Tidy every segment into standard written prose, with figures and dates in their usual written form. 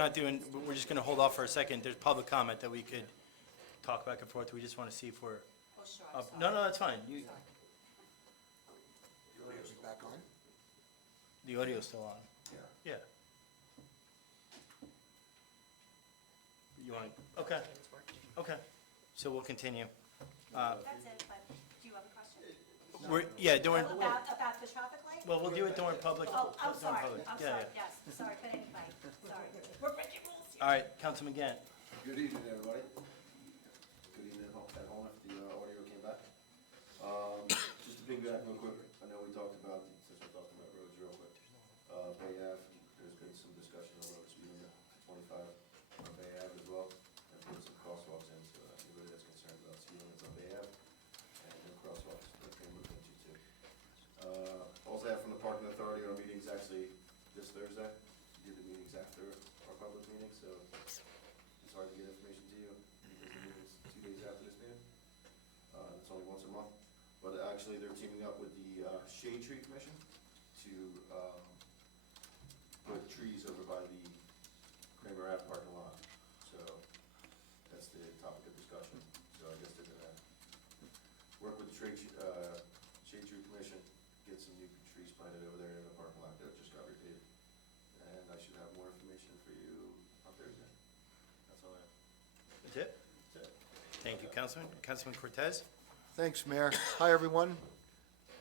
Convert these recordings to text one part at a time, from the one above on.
not doing, we're just gonna hold off for a second. There's public comment that we could talk back and forth. We just wanna see if we're Oh, sure, up. I'm No, sorry. no, that's fine. You, Sorry. The audio's back on? the audio's still on. Yeah. Yeah. You want, okay, okay. So we'll continue. That's it, but do you have a question? Yeah, during, About the traffic light? well, we'll do it during public. Oh, I'm during sorry, public. I'm Yeah, sorry, yeah. yes, sorry, but anyway, sorry. We're breaking rules here. All right, Councilman Gant. Good evening, everybody. Good evening at home if the audio came back. Just to piggyback real quick, I know we talked about, since we're talking about roads real quick, Bay Ave, there's been some discussion on road speed limit to 25 on Bay Ave as well. And put some crosswalks in, so anybody that's concerned about speed limits on Bay Ave and no crosswalks, that can look into too. Also have from the Parking Authority, our meeting's actually this Thursday. We did the meetings after our public meeting, so it's hard to get information to you because the meeting's 2 days after this meeting. It's only once a month. But actually, they're teaming up with the Shade Tree Commission to put trees over by the Kramer Ave parking lot. So that's the topic of discussion. So I guess they're gonna work with the Shade Tree Commission, get some new trees planted over there in the parking lot that just got repaved. And I should have more information for you on Thursday. That's all I have. That's it? That's it. Thank you, Councilman. Councilman Cortez? Thanks, Mayor. Hi, everyone.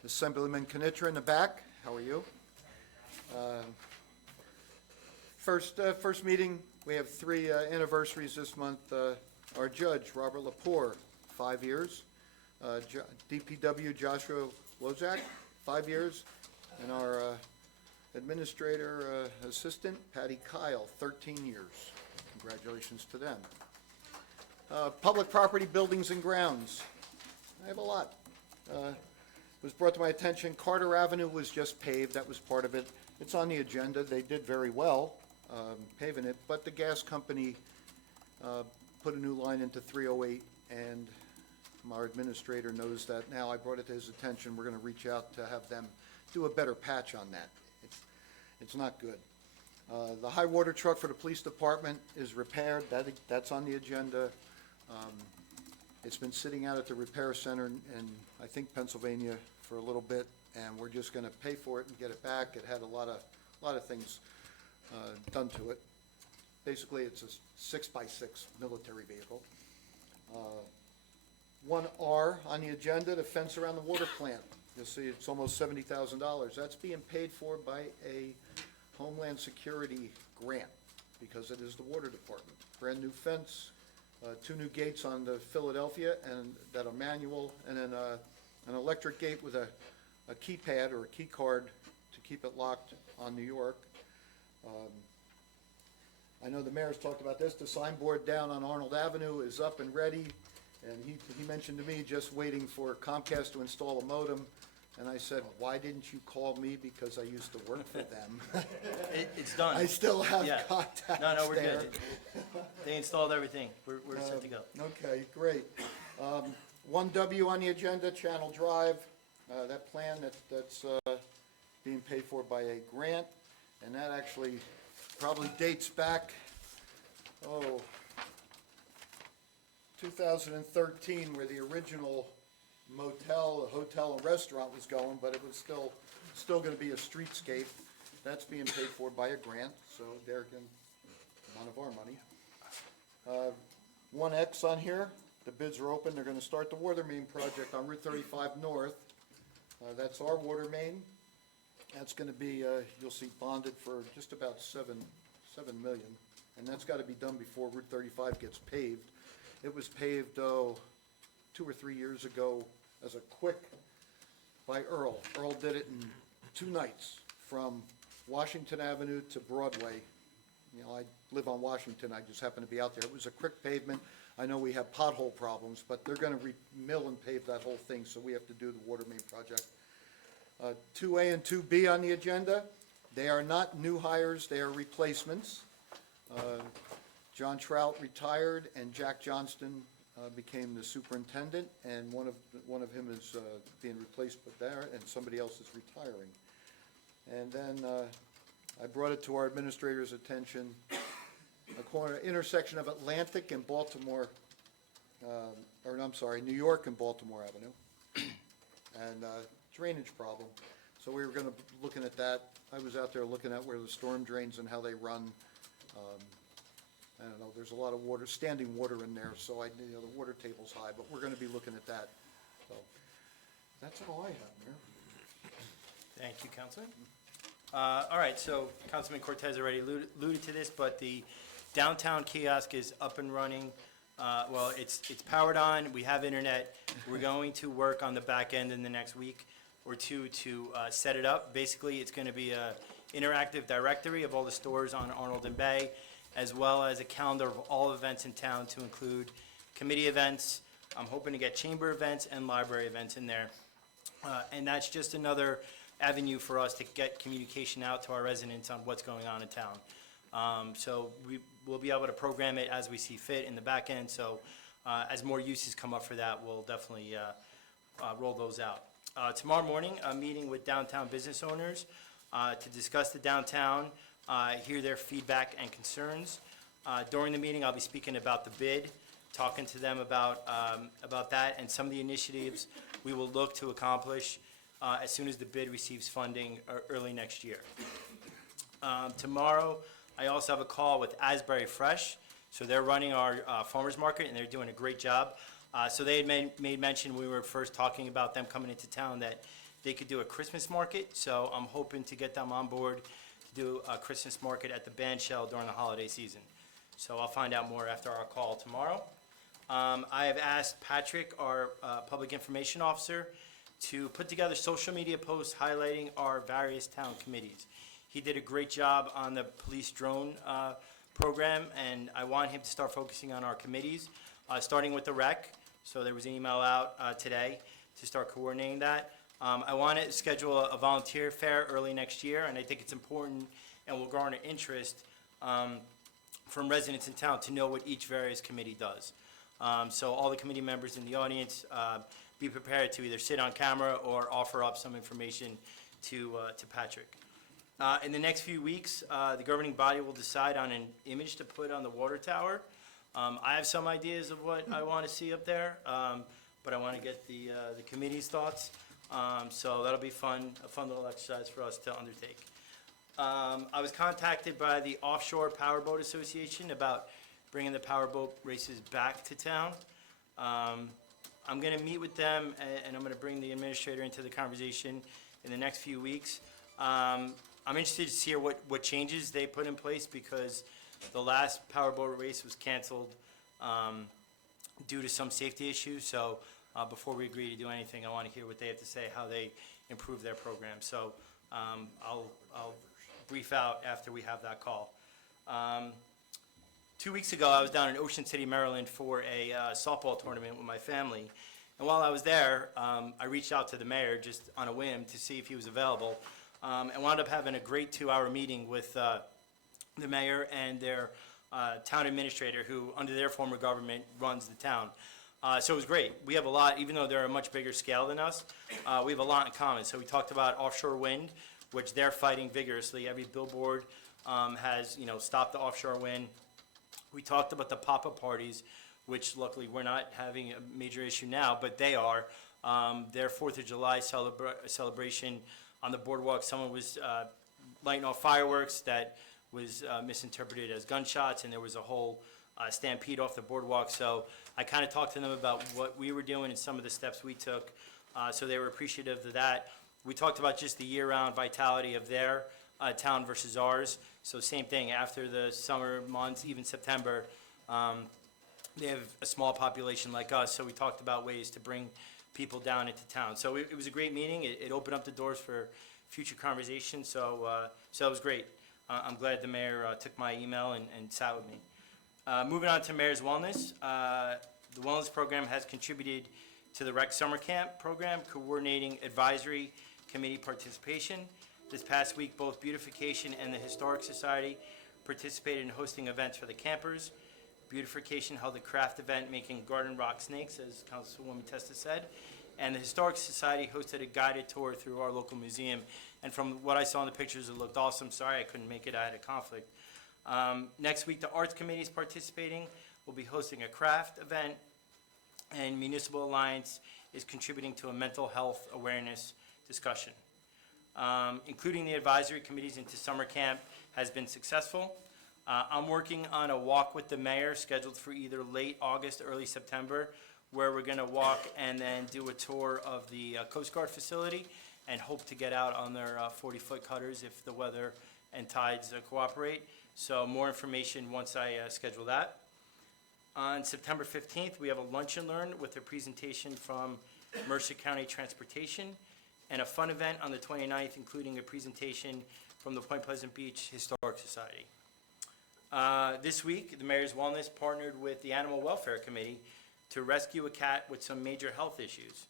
Assemblyman Knitra in the back. How are you? First meeting, we have 3 anniversaries this month. Our judge, Robert Lepore, 5 years. DPW Joshua Lozak, 5 years. And our administrator assistant, Patty Kyle, 13 years. Congratulations to them. Public property, buildings and grounds. I have a lot. It was brought to my attention, Carter Avenue was just paved, that was part of it. It's on the agenda, they did very well paving it, but the gas company put a new line into 308, and our administrator knows that now. I brought it to his attention, we're gonna reach out to have them do a better patch on that. It's not good. The high water truck for the police department is repaired, that's on the agenda. It's been sitting out at the repair center in, I think, Pennsylvania for a little bit, and we're just gonna pay for it and get it back. It had a lot of things done to it. Basically, it's a 6x6 military vehicle. 1R on the agenda, the fence around the water plant. You'll see it's almost $70,000. That's being paid for by a Homeland Security grant, because it is the water department. Brand new fence, 2 new gates on the Philadelphia, and that are manual, and then an electric gate with a keypad or a key card to keep it locked on New York. I know the mayor's talked about this, the signboard down on Arnold Avenue is up and ready, and he mentioned to me just waiting for Comcast to install a modem, and I said, why didn't you call me, because I used to work for them. It's done. I still have Yeah. contacts No, we're there. good. They installed everything. We're set to go. Okay, great. 1W on the agenda, Channel Drive, that plan that's being paid for by a grant, and that actually probably dates back, 2013, where the original motel, hotel and restaurant was going, but it was still gonna be a streetscape. That's being paid for by a grant, so they're none of our money. 1X on here, the bids are open, they're gonna start the water main project on Route 35 North. That's our water main. That's gonna be, you'll see bonded for just about $7 million, and that's gotta be done before Route 35 gets paved. It was paved, 2 or 3 years ago as a quick by Earl. Earl did it in 2 nights, from Washington Avenue to Broadway. You know, I live on Washington, I just happened to be out there. It was a quick pavement. I know we have pothole problems, but they're gonna mill and pave that whole thing, so we have to do the water main project. 2A and 2B on the agenda. They are not new hires, they are replacements. John Trout retired, and Jack Johnston became the superintendent, and one of him is being replaced with there, and somebody else is retiring. And then I brought it to our administrator's attention, intersection of Atlantic and Baltimore, New York and Baltimore Avenue. And drainage problem. So we were gonna be looking at that. I was out there looking at where the storm drains and how they run. I don't know, there's a lot of water, standing water in there, so the water table's high, but we're gonna be looking at that. So, that's all I have, Mayor. Thank you, Councilman. All right, so Councilman Cortez already alluded to this, but the downtown kiosk is up and running. Well, it's powered on, we have internet. We're going to work on the back end in the next week or two to set it up. Basically, it's going to be a interactive directory of all the stores on Arnold and Bay, as well as a calendar of all events in town to include committee events. I'm hoping to get chamber events and library events in there. And that's just another avenue for us to get communication out to our residents on what's going on in town. So we'll be able to program it as we see fit in the back end. So as more uses come up for that, we'll definitely roll those out. Tomorrow morning, a meeting with downtown business owners to discuss the downtown, hear their feedback and concerns. During the meeting, I'll be speaking about the bid, talking to them about that and some of the initiatives we will look to accomplish as soon as the bid receives funding early next year. Tomorrow, I also have a call with Asbury Fresh. So they're running our farmers market, and they're doing a great job. So they had made mention, we were first talking about them coming into town, that they could do a Christmas market. So I'm hoping to get them on board to do a Christmas market at the band shell during the holiday season. So I'll find out more after our call tomorrow. I have asked Patrick, our public information officer, to put together social media posts highlighting our various town committees. He did a great job on the police drone program, and I want him to start focusing on our committees, starting with the rec. So there was an email out today to start coordinating that. I want to schedule a volunteer fair early next year, and I think it's important and will garner interest from residents in town to know what each various committee does. So all the committee members in the audience, be prepared to either sit on camera or offer up some information to Patrick. In the next few weeks, the governing body will decide on an image to put on the water tower. I have some ideas of what I want to see up there, but I want to get the committee's thoughts. So that'll be a fun little exercise for us to undertake. I was contacted by the Offshore Powerboat Association about bringing the powerboat races back to town. I'm going to meet with them, and I'm going to bring the administrator into the conversation in the next few weeks. I'm interested to see what changes they put in place, because the last powerboat race was canceled due to some safety issues. So before we agree to do anything, I want to hear what they have to say, how they improve their program. So I'll brief out after we have that call. 2 weeks ago, I was down in Ocean City, Maryland for a softball tournament with my family. And while I was there, I reached out to the mayor just on a whim to see if he was available, and wound up having a great 2-hour meeting with the mayor and their town administrator, who, under their form of government, runs the town. So it was great. We have a lot, even though they're a much bigger scale than us, we have a lot in common. So we talked about offshore wind, which they're fighting vigorously. Every billboard has, stopped the offshore wind. We talked about the pop-up parties, which luckily we're not having a major issue now, but they are. Their 4th of July celebration on the boardwalk, someone was lighting off fireworks that was misinterpreted as gunshots, and there was a whole stampede off the boardwalk. So I kind of talked to them about what we were doing and some of the steps we took, so they were appreciative of that. We talked about just the year-round vitality of their town versus ours. So same thing, after the summer months, even September, they have a small population like us, so we talked about ways to bring people down into town. So it was a great meeting. It opened up the doors for future conversation, so it was great. I'm glad the mayor took my email and sat with me. Moving on to Mayor's Wellness. The Wellness Program has contributed to the Rec Summer Camp program, coordinating advisory committee participation. This past week, both Beautification and the Historic Society participated in hosting events for the campers. Beautification held a craft event making garden rock snakes, as Councilwoman Testa said, and the Historic Society hosted a guided tour through our local museum. And from what I saw in the pictures, it looked awesome. Sorry I couldn't make it, I had a conflict. Next week, the Arts Committee is participating. We'll be hosting a craft event, and Municipal Alliance is contributing to a mental health awareness discussion. Including the advisory committees into summer camp has been successful. I'm working on a walk with the mayor scheduled for either late August, early September, where we're gonna walk and then do a tour of the Coast Guard facility and hope to get out on their 40-foot cutters if the weather and tides cooperate. So more information once I schedule that. On September 15th, we have a lunch and learn with a presentation from Mercer County Transportation and a fun event on the 29th, including a presentation from the Point Pleasant Beach Historic Society. This week, the Mayor's Wellness partnered with the Animal Welfare Committee to rescue a cat with some major health issues.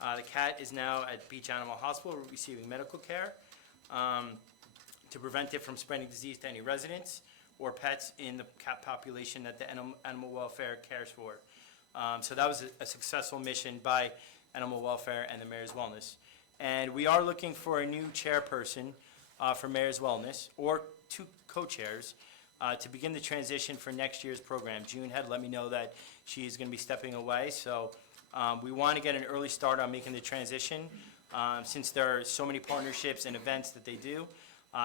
The cat is now at Beach Animal Hospital receiving medical care to prevent it from spreading disease to any residents or pets in the cat population that the Animal Welfare cares for. So that was a successful mission by Animal Welfare and the Mayor's Wellness. And we are looking for a new chairperson for Mayor's Wellness, or 2 co-chairs, to begin the transition for next year's program. June had let me know that she is going to be stepping away, so we want to get an early start on making the transition since there are so many partnerships and events that they do.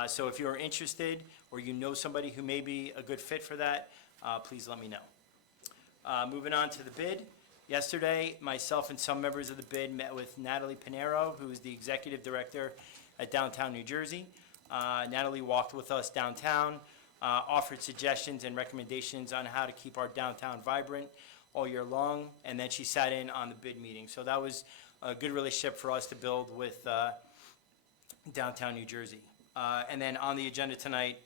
So if you're interested or you know somebody who may be a good fit for that, please let me know. Moving on to the bid. Yesterday, myself and some members of the bid met with Natalie Pinero, who is the Executive Director at Downtown New Jersey. Natalie walked with us downtown, offered suggestions and recommendations on how to keep our downtown vibrant all year long, and then she sat in on the bid meeting. So that was a good relationship for us to build with Downtown New Jersey. And then on the agenda tonight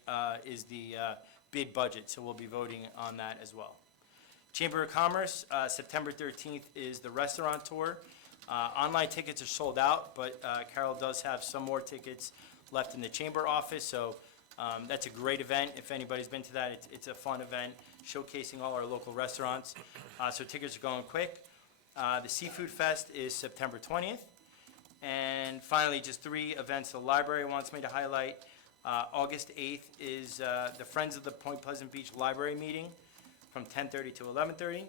is the bid budget, so we'll be voting on that as well. Chamber of Commerce, September 13th is the restaurant tour. Online tickets are sold out, but Carol does have some more tickets left in the chamber office, so that's a great event. If anybody's been to that, it's a fun event showcasing all our local restaurants. So tickets are going quick. The Seafood Fest is September 20th. And finally, just 3 events the library wants me to highlight. August 8th is the Friends of the Point Pleasant Beach Library meeting from 10:30 to 11:30.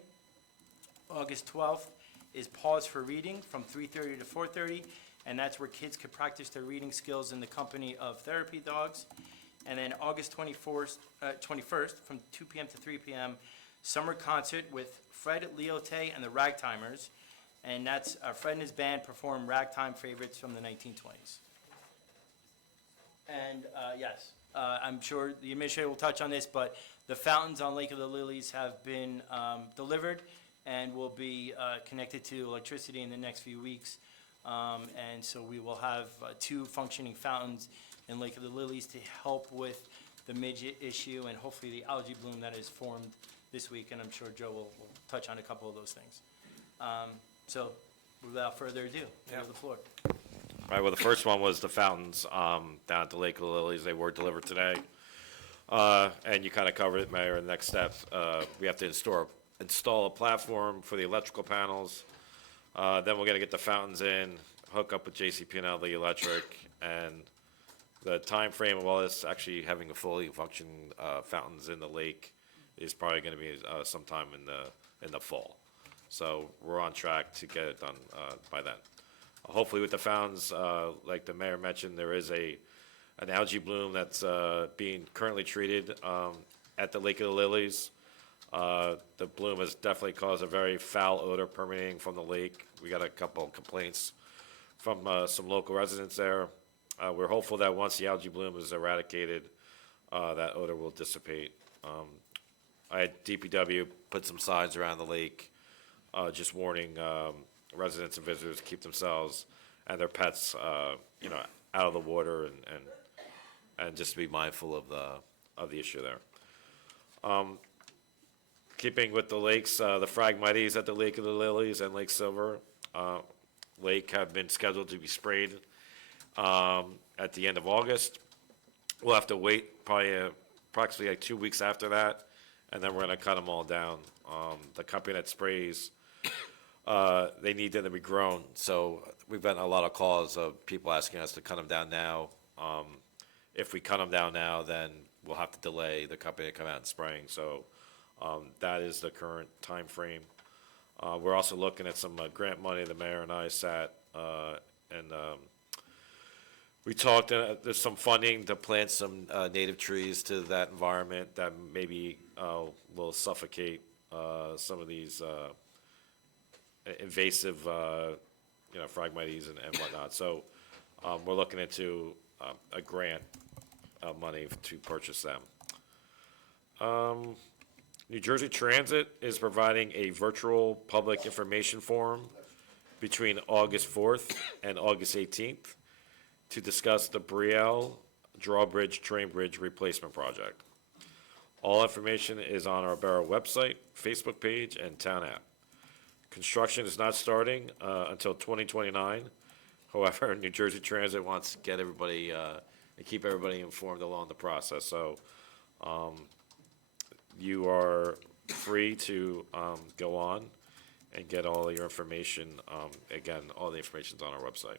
August 12th is Pause for Reading from 3:30 to 4:30, and that's where kids could practice their reading skills in the company of therapy dogs. And then August 21st from 2 p.m. to 3 p.m., summer concert with Fred Leote and the Ragtimers. And that's Fred and his band perform ragtime favorites from the 1920s. And yes, I'm sure the administrator will touch on this, but the fountains on Lake of the Lilies have been delivered and will be connected to electricity in the next few weeks. And so we will have 2 functioning fountains in Lake of the Lilies to help with the midget issue and hopefully the algae bloom that is formed this week. And I'm sure Joe will touch on a couple of those things. So without further ado, I have the floor. All right, well, the first one was the fountains down at the Lake of the Lilies. They were delivered today. And you kind of covered it, Mayor. The next steps, we have to install a platform for the electrical panels. Then we're going to get the fountains in, hook up with JCP&L, the electric, and the time frame of all this, actually having a fully functioning fountains in the lake, is probably going to be sometime in the fall. So we're on track to get it done by then. Hopefully with the fountains, like the mayor mentioned, there is an algae bloom that's being currently treated at the Lake of the Lilies. The bloom has definitely caused a very foul odor permeating from the lake. We got a couple of complaints from some local residents there. We're hopeful that once the algae bloom is eradicated, that odor will dissipate. I had DPW put some signs around the lake just warning residents and visitors to keep themselves and their pets, out of the water and just to be mindful of the issue there. Keeping with the lakes, the Phragmites at the Lake of the Lilies and Lake Silver Lake have been scheduled to be sprayed at the end of August. We'll have to wait probably approximately like 2 weeks after that, and then we're going to cut them all down. The company that sprays, they need them to be grown. So we've gotten a lot of calls of people asking us to cut them down now. If we cut them down now, then we'll have to delay the company to come out in spring, so, that is the current timeframe. We're also looking at some, grant money, the mayor and I sat, and, we talked, there's some funding to plant some, native trees to that environment that maybe, will suffocate, some of these, invasive, Phragmites and whatnot. So, we're looking into, a grant, money to purchase them. New Jersey Transit is providing a virtual public information forum between August 4th and August 18th to discuss the Brielle Drawbridge Train Bridge Replacement Project. All information is on our Borough website, Facebook page, and town app. Construction is not starting until 2029. However, New Jersey Transit wants to get everybody, and keep everybody informed along the process. So you are free to go on and get all your information. Again, all the information's on our website.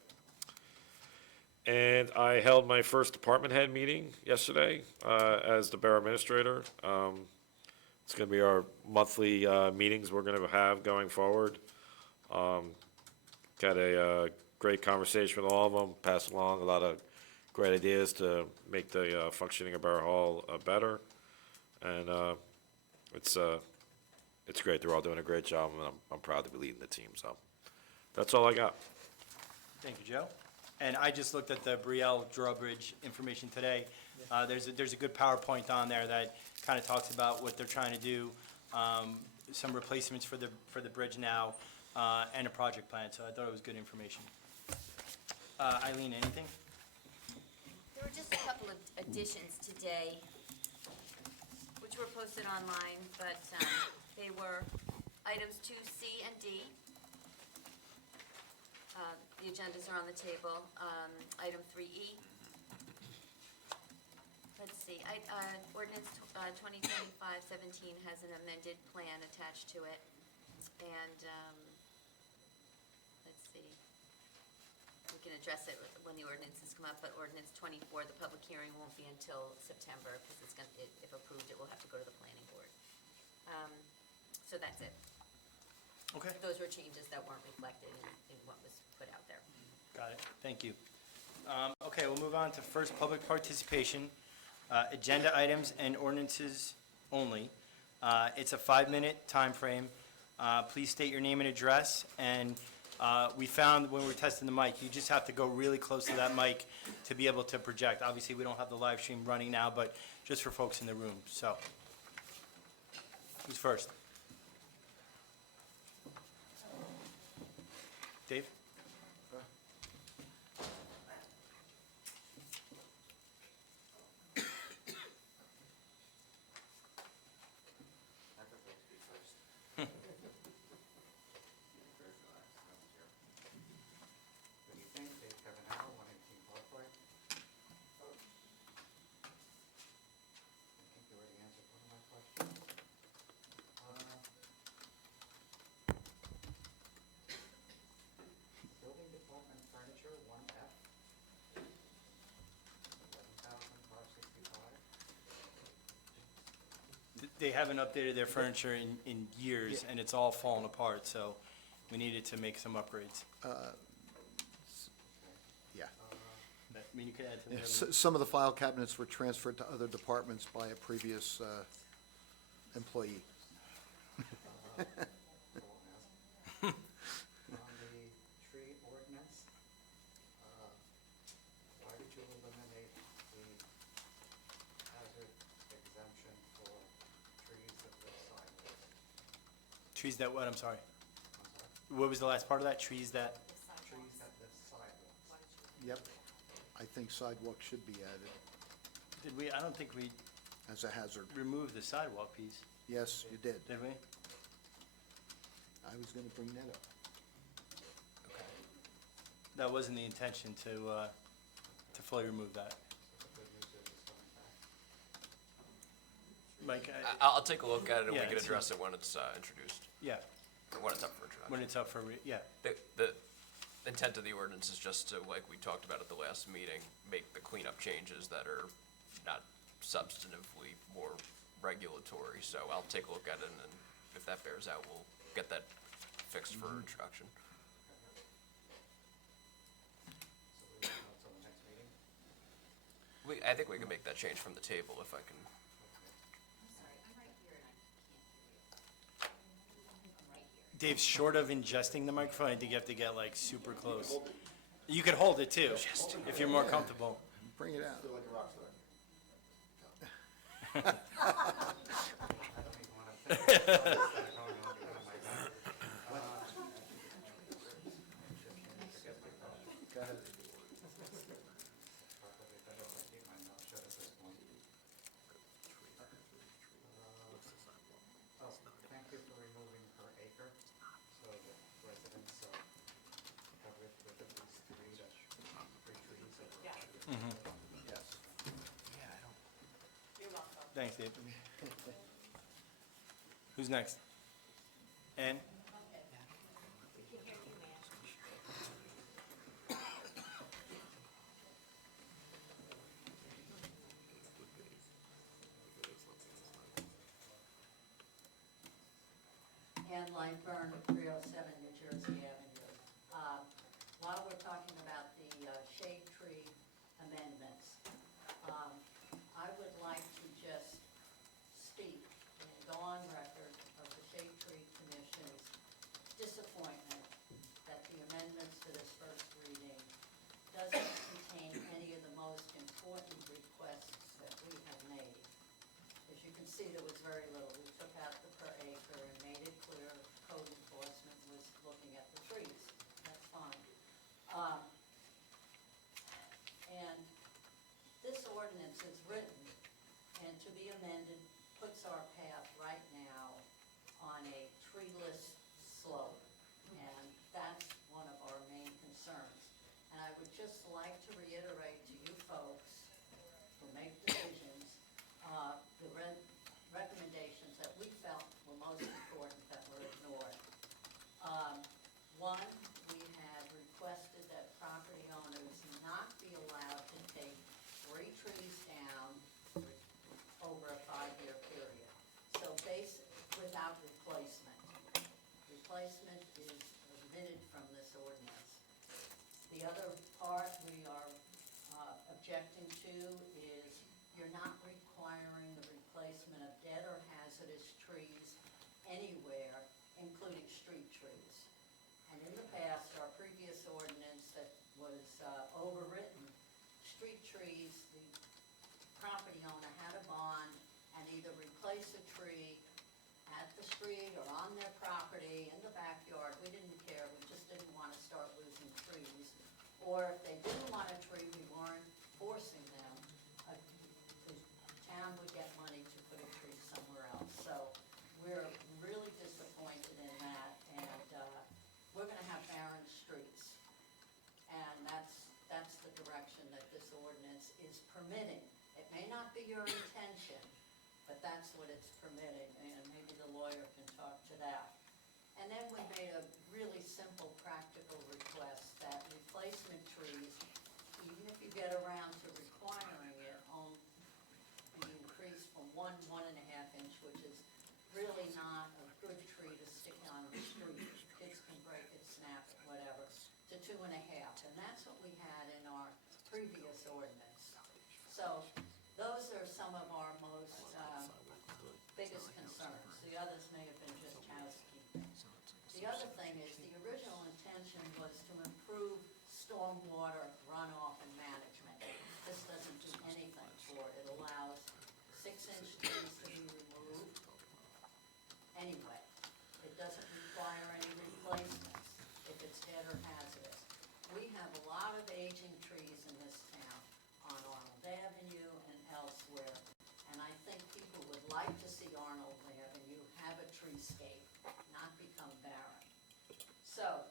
And I held my first department head meeting yesterday as the Borough Administrator. It's going to be our monthly meetings we're going to have going forward. Got a great conversation with all of them, passed along a lot of great ideas to make the functioning of Borough Hall better. And it's great. They're all doing a great job, and I'm proud to be leading the team. So that's all I got. Thank you, Joe. And I just looked at the Brielle Drawbridge information today. There's a good PowerPoint on there that kind of talks about what they're trying to do, some replacements for the bridge now, and a project plan, so I thought it was good information. Eileen, anything? There were just a couple of additions today, which were posted online, but they were items 2C and D. The agendas are on the table. Item 3E. Let's see, ordinance 2025-17 has an amended plan attached to it. And, let's see, we can address it when the ordinances come up, but ordinance 24, the public hearing won't be until September, because it's gonna, if approved, it will have to go to the planning board. So that's it. Okay. Those were changes that weren't reflected in what was put out there. Got it, thank you. Okay, we'll move on to first public participation, agenda items and ordinances only. It's a 5-minute time frame. Please state your name and address, and we found when we were testing the mic, you just have to go really close to that mic to be able to project. Obviously, we don't have the live stream running now, but just for folks in the room, so. Who's first? Dave? Good evening, Dave Kevin, 118 Parkway. I think you already answered one of my questions. Building department furniture, 1F, 11,565. They haven't updated their furniture in years, and it's all fallen apart, so we needed to make some upgrades. Yeah. I mean, you could add to Yeah, that. some of the file cabinets were transferred to other departments by a previous employee. On the tree ordinance, why did you eliminate the hazard exemption for trees that live sideways? Trees that what, I'm sorry? I'm sorry, What was the last part of that? Trees that, trees that live sidewalks. Yep. I think sidewalk should be added did we, I don't think we as a hazard. removed the sidewalk piece, Yes, you did. did we? I was gonna bring that up. That wasn't the intention to fully remove that. The good news is it's coming back. Mike, I'll take a look at it and we Yeah, can it's- address it when it's introduced, yeah, or when it's up for introduction. when it's up for, yeah, The intent of the ordinance is just to, like we talked about at the last meeting, make the cleanup changes that are not substantively more regulatory, so I'll take a look at it, and then if that bears out, we'll get that fixed for introduction. So we wait until the next meeting? I think we can make that change from the table if I can. I'm sorry, I'm right here and I can't hear you. I'm right here. Dave, short of ingesting the microphone, I think you have to get like super close. You could hold it too, if you're more comfortable. Bring it out. Feel like a rock star. I don't even wanna think about what's going on behind my back. Go ahead. Probably better if I keep my mouth shut at this point. Oh, thank you for removing per acre, so that residents are covered with at least three trees over. Yeah. Yes. You're welcome. Thanks, Dave. Who's next? Ann? We can hear you, man. Ann Lightburn, 307 New Jersey Avenue. While we're talking about the shade tree amendments, I would like to just speak and go on record of the Shade Tree Commission's disappointment that the amendments to this first reading doesn't contain any of the most important requests that we have made. As you can see, there was very little. We took out the per acre and made it clear code enforcement was looking at the trees. That's fine. And this ordinance is written and to be amended puts our path right now on a treeless slope. And that's one of our main concerns. And I would just like to reiterate to you folks who make decisions, the recommendations that we felt were most important that were ignored. One, we had requested that property owners not be allowed to take 3 trees down over a 5-year period. So without replacement. Replacement is omitted from this ordinance. The other part we are objecting to is you're not requiring the replacement of dead or hazardous trees anywhere, including street trees. And in the past, our previous ordinance that was overwritten, street trees, the property owner had a bond and either replace a tree at the street or on their property, in the backyard. We didn't care, we just didn't want to start losing trees. Or if they didn't want a tree, we weren't forcing them. The town would get money to put a tree somewhere else. So we're really disappointed in that, and we're gonna have barren streets. And that's the direction that this ordinance is permitting. It may not be your intention, but that's what it's permitting, and maybe the lawyer can talk to that. And then we made a really simple, practical request that replacement trees, even if you get around to requiring it, only be increased from 1.5 inch, which is really not a good tree to stick on the street. Kids can break it, snap it, whatever, to 2.5. And that's what we had in our previous ordinance. So those are some of our most biggest concerns. The others may have been just housekeeping. The other thing is, the original intention was to improve stormwater runoff and management. This doesn't do anything for it. It allows 6-inch trees to be removed anyway. It doesn't require any replacements if it's dead or hazardous. We have a lot of aging trees in this town on Arnold Avenue and elsewhere. And I think people would like to see Arnold Avenue have a treescape, not become barren. So,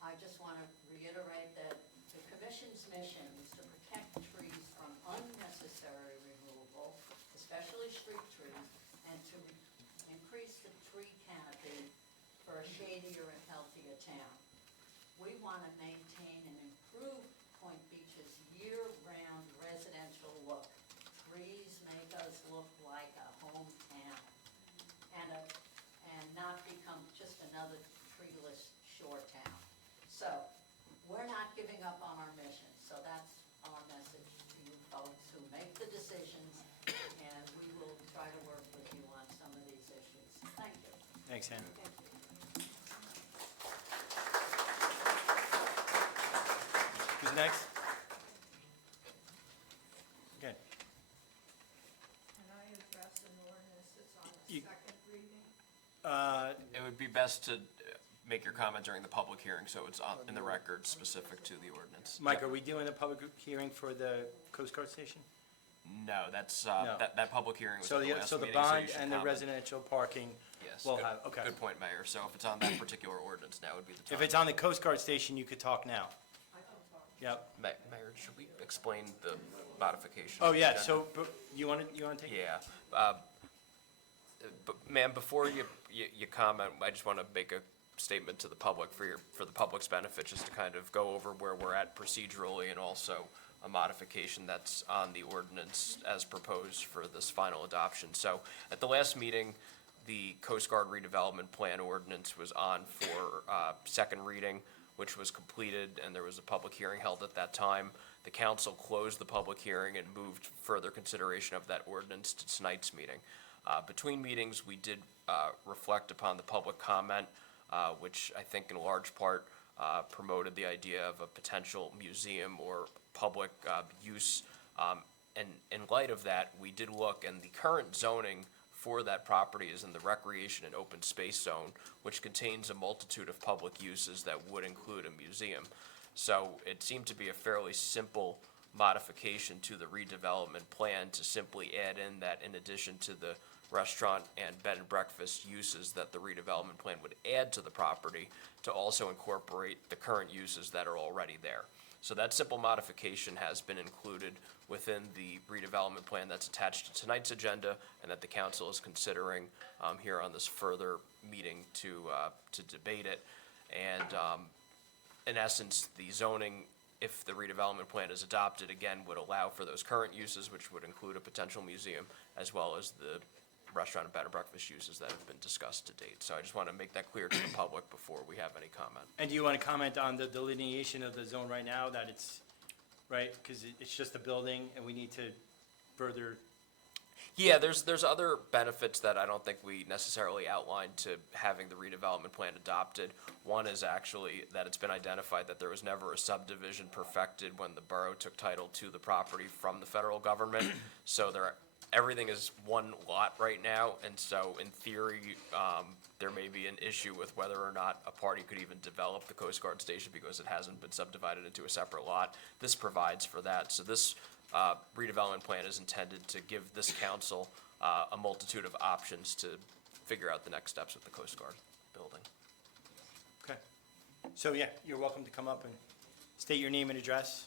I just want to reiterate that the commission's mission is to protect trees from unnecessary removal, especially street trees, and to increase the tree canopy for a shadier and healthier town. We want to maintain and improve Point Beach's year-round residential look. Trees treeless shore town. So, we're not giving up on our mission, so that's our message to you folks who make the decisions, and we will try to work with you on some of these issues. Thank you. Thanks, Ann. Who's next? Okay. Can I address an ordinance that's on the You- second reading? It would be best to make your comment during the public hearing, so it's in the record specific to the ordinance. Mike, are we doing a public hearing for the Coast Guard station? No, that's, No. that public hearing was So at the the, last so the meeting, so you bond should and the comment. residential parking Yes, will good- have, okay. Good point, Mayor. So if it's on that particular ordinance, now would be the time. If it's on the Coast Guard station, you could talk now. Yep. Mayor, should we explain the modification? Oh, to the yeah, agenda? so, you want to take it? Yeah. But ma'am, before you comment, I just want to make a statement to the public for the public's benefit, just to kind of go over where we're at procedurally and also a modification that's on the ordinance as proposed for this final adoption. So at the last meeting, the Coast Guard redevelopment plan ordinance was on for second reading, which was completed, and there was a public hearing held at that time. The council closed the public hearing and moved further consideration of that ordinance to tonight's meeting. Between meetings, we did reflect upon the public comment, which I think in large part promoted the idea of a potential museum or public use. And in light of that, we did look, and the current zoning for that property is in the recreation and open space zone, which contains a multitude of public uses that would include a museum. So it seemed to be a fairly simple modification to the redevelopment plan to simply add in that in addition to the restaurant and bed and breakfast uses that the redevelopment plan would add to the property, to also incorporate the current uses that are already there. So that simple modification has been included within the redevelopment plan that's attached to tonight's agenda and that the council is considering here on this further meeting to debate it. And in essence, the zoning, if the redevelopment plan is adopted, again, would allow for those current uses, which would include a potential museum, as well as the restaurant and bed and breakfast uses that have been discussed to date. So I just want to make that clear to the public before we have any comment. And do you want to comment on the delineation of the zone right now, that it's, right, because it's just a building and we need to further, Yeah, there's other benefits that I don't think we necessarily outlined to having the redevelopment plan adopted. One is actually that it's been identified that there was never a subdivision perfected when the borough took title to the property from the federal government. So everything is one lot right now, and so in theory, there may be an issue with whether or not a party could even develop the Coast Guard station because it hasn't been subdivided into a separate lot. This provides for that. So this redevelopment plan is intended to give this council a multitude of options to figure out the next steps with the Coast Guard building. okay. So, yeah, you're welcome to come up and state your name and address.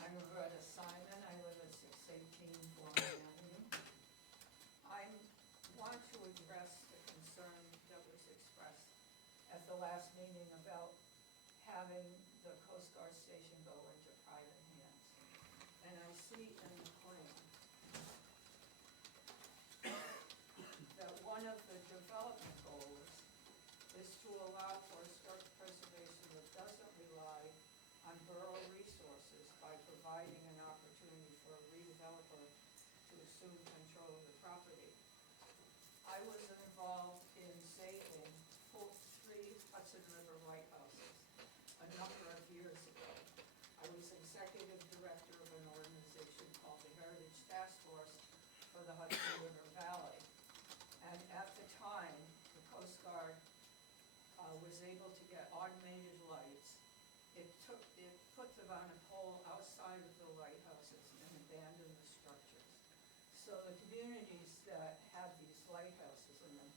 I'm Roberta Simon, I live at 618 Florida Avenue. I want to address the concern that was expressed at the last meeting about having the Coast Guard station go into private hands. And I see in the plan that one of the development goals is to allow for historic preservation that doesn't rely on borough resources by providing an opportunity for a redeveloper to assume control of the property. I was involved in saving three Hudson River lighthouses a number of years ago. I was executive director of an organization called the Heritage Task Force for the Hudson River Valley. And at the time, the Coast Guard was able to get automated lights. It put them on a pole outside of the lighthouses and abandoned the structures. So the communities that had these lighthouses in them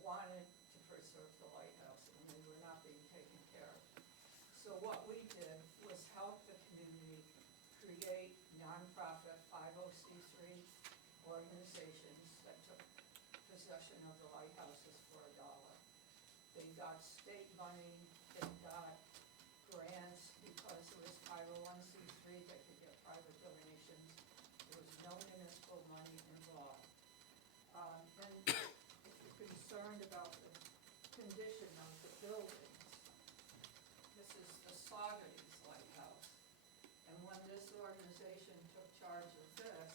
wanted to preserve the lighthouses, and they were not being taken care of. So what we did was help the community create nonprofit 50c3 organizations that took possession of the lighthouses for $1. They got state money, they got grants because it was 501c3, they could get private donations. There was no municipal money involved. And concerned about the condition of the buildings. This is the Saugerties Lighthouse. And when this organization took charge of this,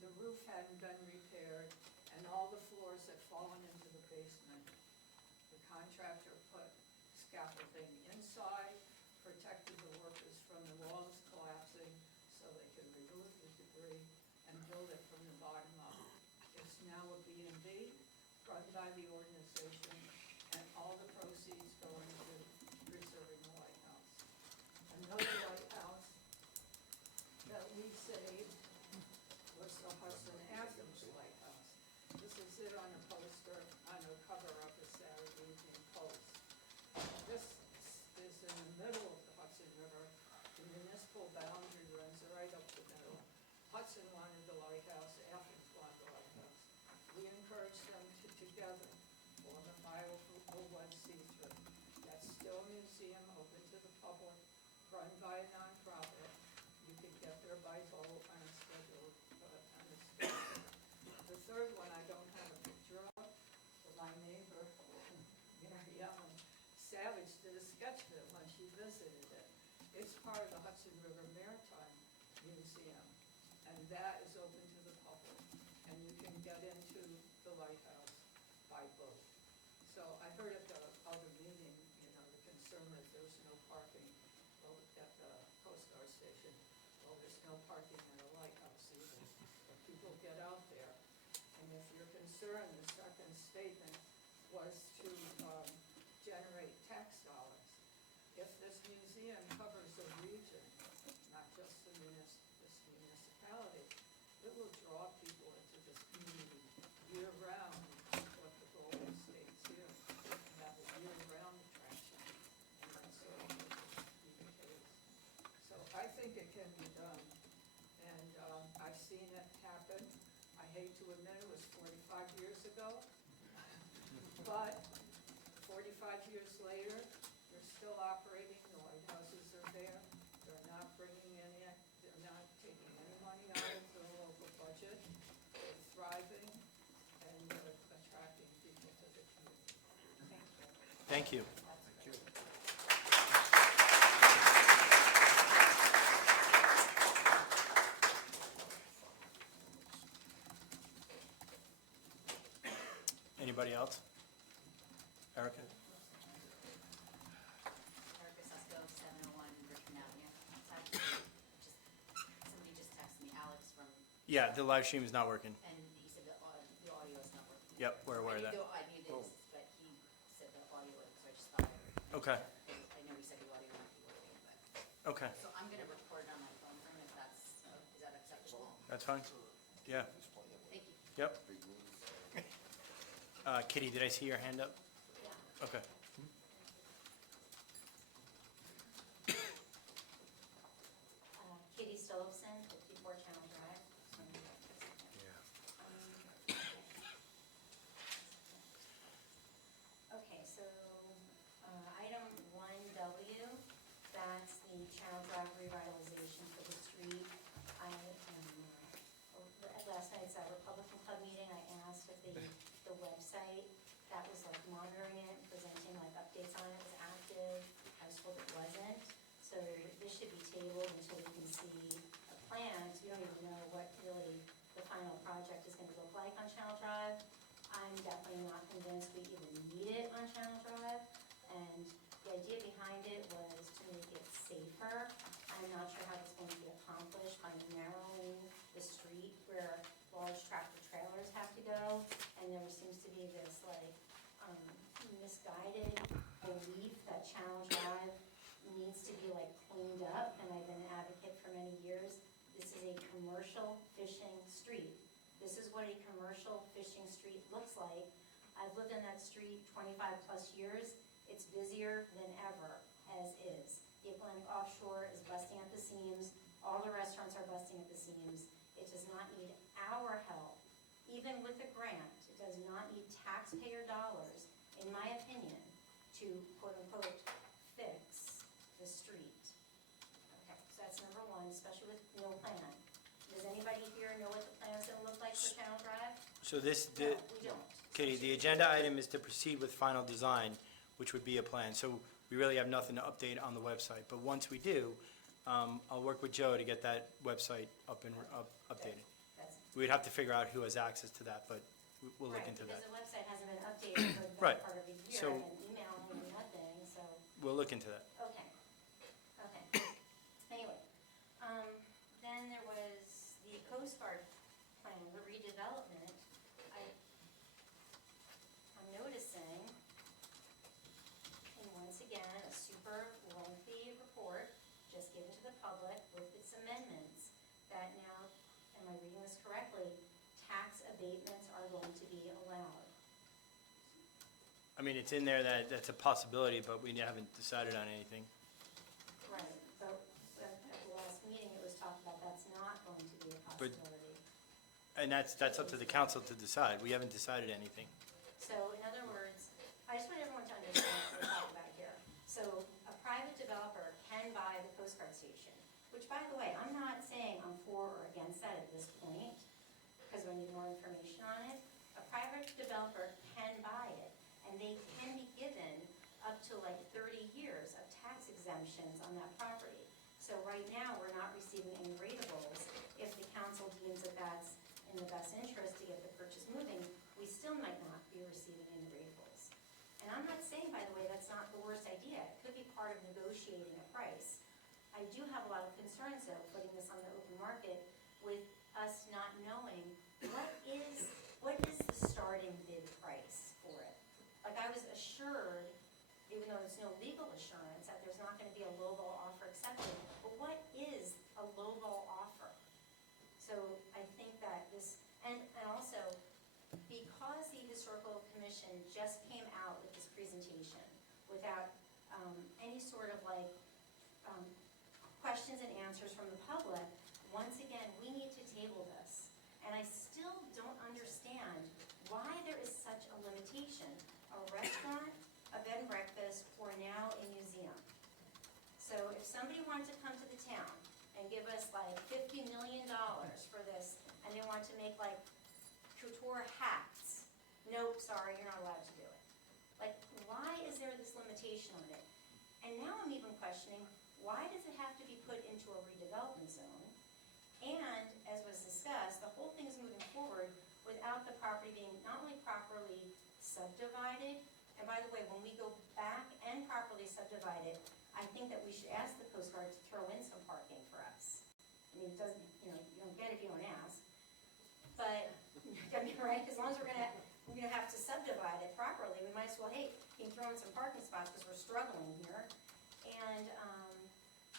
the roof hadn't been repaired and all the floors had fallen into the basement. The contractor put scaffolding inside, protected the workers from the walls collapsing so they could remove the debris and build it from the bottom up. It's now a B&B run by the organization, and all the proceeds going to preserving the lighthouse. Another lighthouse that we saved was the Hudson Athens Lighthouse. This is it on a poster on the cover of the Saturday Evening Post. This is in the middle of the Hudson River. The municipal boundary runs right up the middle. Hudson wanted the lighthouse, Athens wanted the lighthouse. We encouraged them to together form a 501c3. That's still a museum open to the public, run by a nonprofit. You can get there by vote on a schedule. The third one I don't have a picture of, but my neighbor, Mary Ellen Savage, did a sketch of it when she visited it. It's part of the Hudson River Maritime Museum, and that is open to the public, and you can get into the lighthouse by boat. So I heard at the other meeting, the concern that there's no parking at the Coast Guard station. Well, there's no parking at a lighthouse either, but people get out there. And if you're concerned, the second statement was to generate tax dollars. If this museum covers a region, not just this municipality, it will draw people into this community year-round, what the Golden State's here, have a year-round attraction, and that's sort of be the case. So I think it can be done, and I've seen it happen. I hate to admit it was 45 years ago, but 45 years later, they're still operating, the lighthouses are there, they're not bringing any, they're not taking any money out of the local budget, they're thriving, and they're attracting people to the community. Thank you. Anybody else? Erica? Erica Susko, 701 Richmond Avenue. Somebody just texted me, Alex from, Yeah, the live stream is not working. and he said the audio is not working. Yep, we're aware of that. I knew this, but he said the audio was, so I just thought I would. Okay, I know he said the audio might be working, but, okay, so I'm gonna record on my phone from him if that's, is that acceptable? that's fine. Yeah, Thank you. yep. Kitty, did I see your hand up? Yeah. Okay. Katie Stolfson, 54 Channel Drive. Okay, so, item 1W, that's the Channel Drive revitalization for the street. At last night's Republican Club meeting, I asked if the website that was like monitoring it, presenting like updates on it was active. I was told it wasn't. So this should be tabled until we can see a plan, because we don't even know what really the final project is gonna look like on Channel Drive. I'm definitely not convinced we even need it on Channel Drive, and the idea behind it was to make it safer. I'm not sure how it's going to be accomplished by narrowing the street where large tractor trailers have to go, and there seems to be this like misguided belief that Channel Drive needs to be like cleaned up, and I've been an advocate for many years. This is a commercial fishing street. This is what a commercial fishing street looks like. I've lived in that street 25 plus years. It's busier than ever, as is. The Atlantic Offshore is busting at the seams. All the restaurants are busting at the seams. It does not need our help, even with a grant. It does not need taxpayer dollars, in my opinion, to quote-unquote fix the street. Okay, so that's number one, especially with no plan. Does anybody here know what the plan's gonna look like for Channel Drive? So this, No, we don't. Katie, the agenda item is to proceed with final design, which would be a plan. So we really have nothing to update on the website. But once we do, I'll work with Joe to get that website updated. That's We'd have to figure out who has access to that, but we'll look right, into that. because the website hasn't been updated for the Right. better part of a year, So- and emailing and nothing, so, We'll look into that. okay. Anyway, then there was the Coast Guard plan, the redevelopment. I'm noticing, and once again, a super lengthy report just given to the public with its amendments, that now, am I reading this correctly, tax abatements are going to be allowed. I mean, it's in there that, that's a possibility, but we haven't decided on anything. Right, but at the last meeting, it was talked about that's not going to be a possibility. And that's up to the council to decide. We haven't decided anything. So in other words, I just want everyone to understand what we're talking about here. So a private developer can buy the Coast Guard station, which, by the way, I'm not saying I'm for or against that at this point, because we need more information on it. A private developer can buy it, and they can be given up to like 30 years of tax exemptions on that property. So right now, we're not receiving any ratables. If the council deems that that's in the best interest to get the purchase moving, we still might not be receiving any ratables. And I'm not saying, by the way, that's not the worst idea. It could be part of negotiating a price. I do have a lot of concerns, though, putting this on the open market with us not knowing what is the starting bid price for it. Like, I was assured, even though there's no legal assurance, that there's not gonna be a lowball offer accepted, but what is a lowball offer? So I think that this, and also, because the Historical Commission just came out with this presentation without any sort of like questions and answers from the public, once again, we need to table this. And I still don't understand why there is such a limitation. A restaurant, a bed and breakfast, or now a museum. So if somebody wanted to come to the town and give us like $50 million for this, and they want to make like couture hats, nope, sorry, you're not allowed to do it. Like, why is there this limitation on it? And now I'm even questioning, why does it have to be put into a redevelopment zone? And, as was discussed, the whole thing is moving forward without the property being not only properly subdivided, and by the way, when we go back and properly subdivide it, I think that we should ask the Coast Guard to throw in some parking for us. I mean, it doesn't, you don't get it if you don't ask. But, I mean, right, as long as we're gonna have to subdivide it properly, we might as well, hey, you can throw in some parking spots because we're struggling here. And,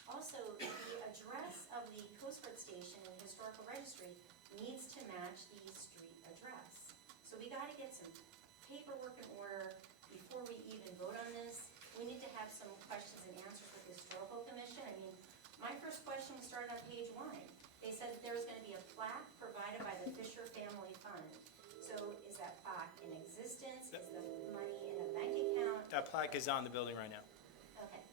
also, the address of the Coast Guard station in the Historical Registry needs to match the street address. So we gotta get some paperwork in order before we even vote on this. We need to have some questions and answers with the Historical Commission. I mean, my first question was started on page 1. They said that there was gonna be a plaque provided by the Fisher Family Fund. So is that plaque in existence? Is the money in a bank account? That plaque is on the building right now. Okay.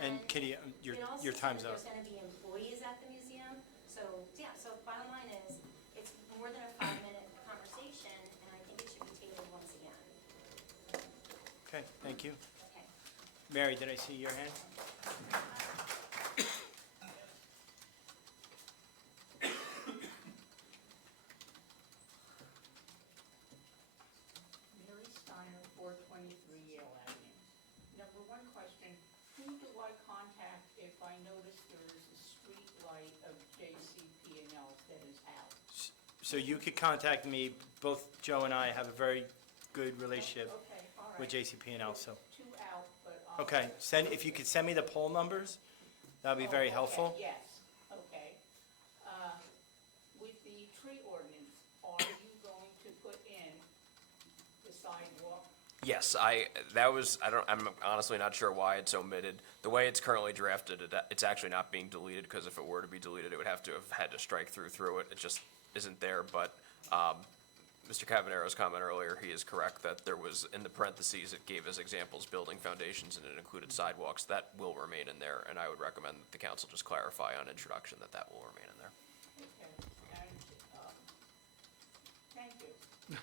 And Then Kitty, your time's up. It also said that there's gonna be employees at the museum. So, yeah, so bottom line is, it's more than a 5-minute conversation, and I think it should be tabled once again. Okay, thank you. Okay. Mary, did I see your hand? Mary Steiner, 423 Yale Avenue. Number one question, who do I contact if I notice there is a street light of JCP&L that is out? So you could contact me. Both Joe and I have a very good relationship Okay, all right. with JCP&L, so. Two out, but. Okay, if you could send me the poll numbers, that'd be very Oh, okay, helpful. yes, okay. With the tree ordinance, are you going to put in the sidewalk? Yes, I'm honestly not sure why it's omitted. The way it's currently drafted, it's actually not being deleted, because if it were to be deleted, it would have to have had to strike through it. It just isn't there, but, Mr. Cavanero's comment earlier, he is correct that there was, in the parentheses, it gave as examples building foundations and it included sidewalks. That will remain in there, and I would recommend that the council just clarify on introduction that that will remain in there. Okay, and, thank you.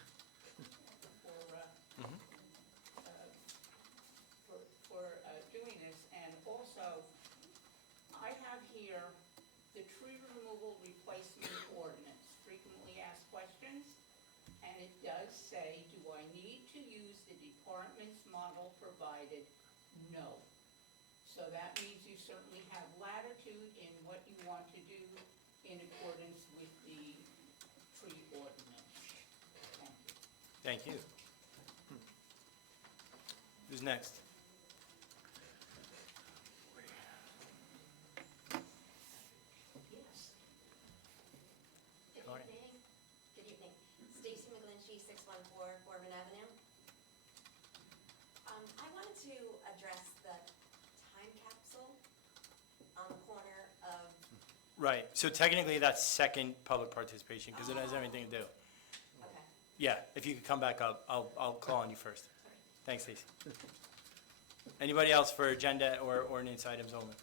Google replacement ordinance, frequently asked questions, and it does say, do I need to use the department's model provided? No. So that means you certainly have latitude in what you want to do in accordance with the tree ordinance. Thank you. Thank you. Who's next? Yes. Good Go ahead. evening. Good evening. Stacy McGlinchey, 614 Gorman Avenue. I wanted to address the time capsule on the corner of, Right, so technically that's second public participation, because it has everything to do. okay. Yeah, if you could come back up, I'll call on you first. Thanks, Stacy. Anybody else for agenda or ordinance items only?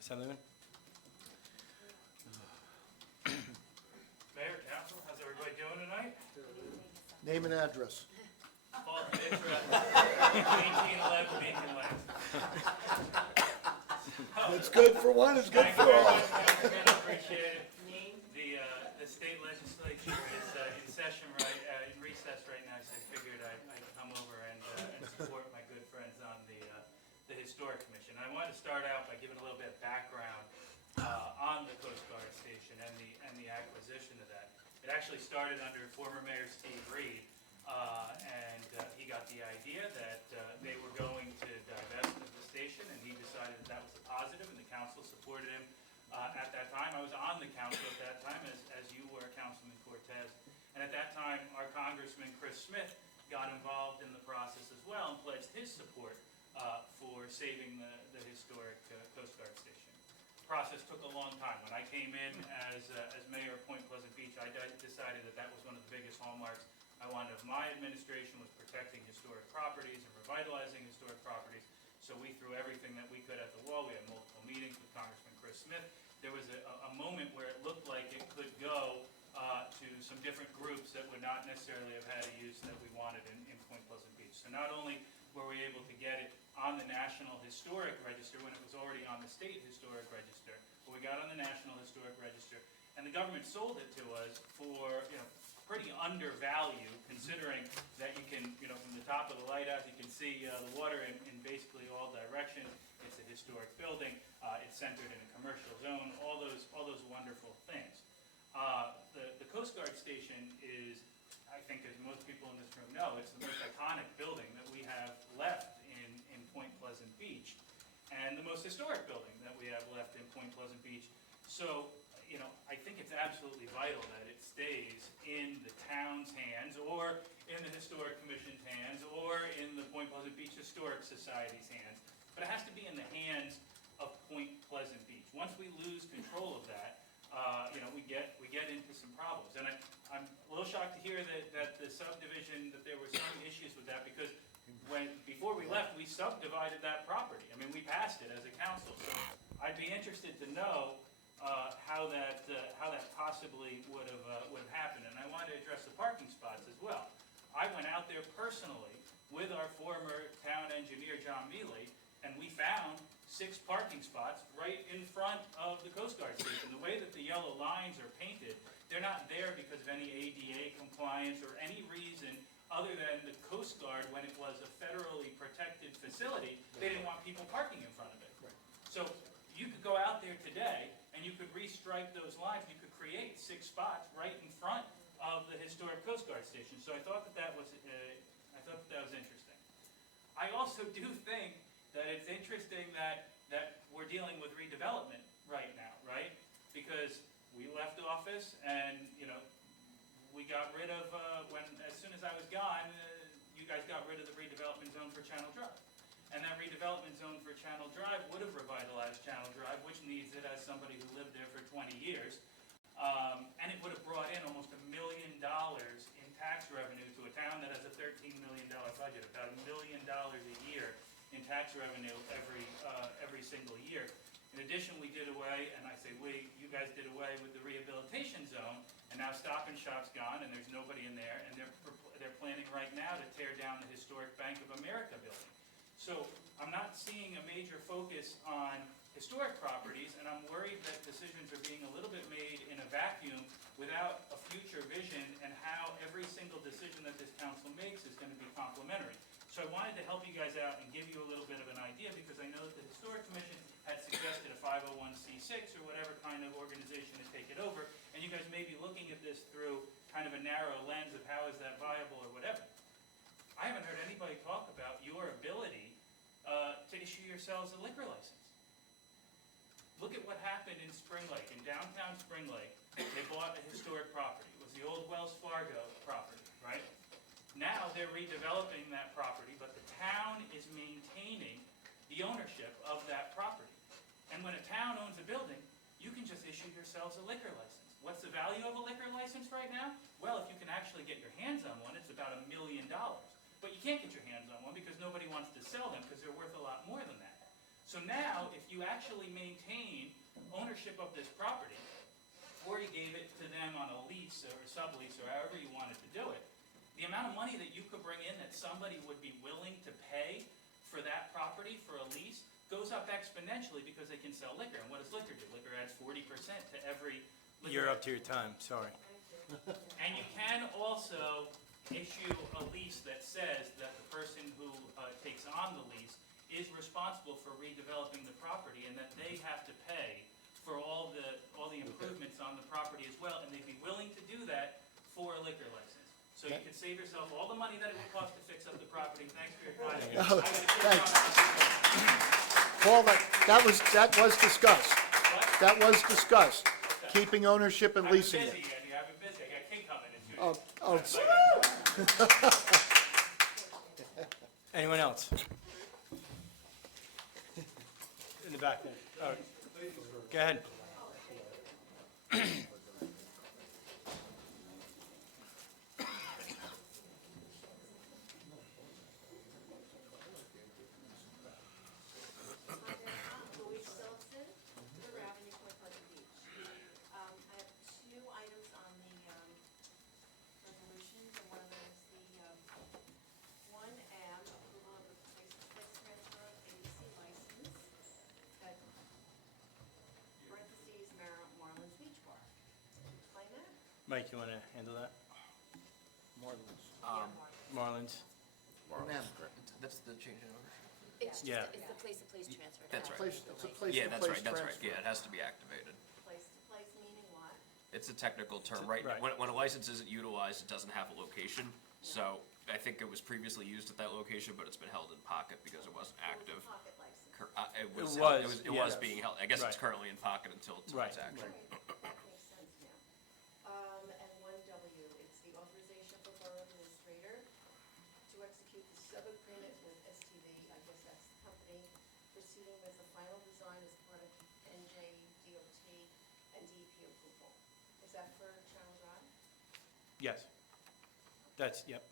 Assemblyman? Mayor, council, how's everybody doing tonight? Name and address. Paul Mitra, 1811 Beacon Lane. It's good for one, it's good Thank for you very all. much, Councilman, I appreciate it. The state legislature is in session in recess right now, so I figured I'd come over and support my good friends on the Historic Commission. I wanted to start out by giving a little bit of background on the Coast Guard Station and the acquisition of that. It actually started under former Mayor Steve Reed, and he got the idea that they were going to divest of the station, and he decided that was a positive, and the council supported him at that time. I was on the council at that time, as you were, Councilman Cortez, and at that time, our Congressman Chris Smith got involved in the process as well and pledged his support for saving the historic Coast Guard station. The process took a long time. When I came in as mayor of Point Pleasant Beach, I decided that was one of the biggest hallmarks I wanted of my administration, was protecting historic properties and revitalizing historic properties. So we threw everything that we could at the wall. We had multiple meetings with Congressman Chris Smith. There was a moment where it looked like it could go to some different groups that would not necessarily have had a use that we wanted in Point Pleasant Beach. So not only were we able to get it on the National Historic Register when it was already on the State Historic Register, but we got on the National Historic Register, and the government sold it to us for, pretty undervalued, considering that you can, from the top of the lighthouse, you can see the water in basically all directions. It's a historic building. It's centered in a commercial zone. All those wonderful things. The Coast Guard station is, I think, as most people in this room know, it's the most iconic building that we have left in Point Pleasant Beach, and the most historic building that we have left in Point Pleasant Beach. So, I think it's absolutely vital that it stays in the town's hands, or in the Historic Commission's hands, or in the Point Pleasant Beach Historic Society's hands. But it has to be in the hands of Point Pleasant Beach. Once we lose control of that, we get into some problems. And I'm a little shocked to hear that the subdivision, that there were some issues with that, because before we left, we subdivided that property. I mean, we passed it as a council. So I'd be interested to know how that possibly would have happened. And I wanted to address the parking spots as well. I went out there personally with our former town engineer, John Mealy, and we found 6 parking spots right in front of the Coast Guard station. The way that the yellow lines are painted, they're not there because of any ADA compliance or any reason other than the Coast Guard, when it was a federally protected facility, they didn't want people parking in front of it. So you could go out there today and you could restripe those lines. You could create 6 spots right in front of the historic Coast Guard station. So I thought that was interesting. I also do think that it's interesting that we're dealing with redevelopment right now, right? Because we left office and, we got rid of, as soon as I was gone, you guys got rid of the redevelopment zone for Channel Drive. And that redevelopment zone for Channel Drive would have revitalized Channel Drive, which needs it as somebody who lived there for 20 years. And it would have brought in almost $1 million in tax revenue to a town that has a $13 million budget, about $1 million a year in tax revenue every single year. In addition, we did away, and I say we, you guys did away with the rehabilitation zone, and now Stop and Shop's gone, and there's nobody in there, and they're planning right now to tear down the historic Bank of America building. So I'm not seeing a major focus on historic properties, and I'm worried that decisions are being a little bit made in a vacuum without a future vision and how every single decision that this council makes is gonna be complementary. So I wanted to help you guys out and give you a little bit of an idea, because I know that the Historic Commission had suggested a 501c6 or whatever kind of organization to take it over, and you guys may be looking at this through kind of a narrow lens of how is that viable or whatever. I haven't heard anybody talk about your ability to issue yourselves a liquor license. Look at what happened in Spring Lake, in downtown Spring Lake. They bought a historic property. It was the old Wells Fargo property, right? Now they're redeveloping that property, but the town is maintaining the ownership of that property. And when a town owns a building, you can just issue yourselves a liquor license. What's the value of a liquor license right now? Well, if you can actually get your hands on one, it's about $1 million. But you can't get your hands on one because nobody wants to sell them because they're worth a lot more than that. So now, if you actually maintain ownership of this property, or you gave it to them on a lease or a sublease or however you wanted to do it, the amount of money that you could bring in that somebody would be willing to pay for that property for a lease goes up exponentially because they can sell liquor. And what does liquor do? Liquor adds 40% to every liquor. You're up to your time, sorry. And you can also issue a lease that says that the person who takes on the lease is responsible for redeveloping the property and that they have to pay for all the improvements on the property as well, and they'd be willing to do that for a liquor license. So you could save yourself all the money that it would cost to fix up the property. Thanks for your time. Oh, thanks. Paul, that was discussed. What? That was discussed, keeping ownership and I've been leasing busy, it. Andy. I've been busy. I got King coming in 2 Oh, days. oh, Anyone else? In the back there. Oh, go ahead. Louise Phillipson, River Avenue, Point Pleasant Beach. I have two items on the resolutions, and one of them is the 1M, approval of the place-to-place transfer of ABC license, that parentheses Marlins Beach Bar. Explain that? Mike, you want to handle that? Marlins. Marlins? That's the change in ownership. It's just, Yeah. it's the place-to-place transfer. That's right. It's a place-to-place Yeah, that's right, transfer. that's right. Yeah, it has to be activated. Place-to-place meaning what? It's a technical term, right? Right. When a license isn't utilized, it doesn't have a location. So I think it was previously used at that location, but it's been held in pocket because it wasn't active. Pocket license. It was yes. being held, I guess it's Right. currently in pocket until Right. it's active. That makes sense now. And 1W, it's the authorization for borough administrator to execute the sub-agreement with STV, I guess that's the company, proceeding with the final design as part of NJDOT and DEP approval. Is that for Channel Drive? Yes. That's, yep.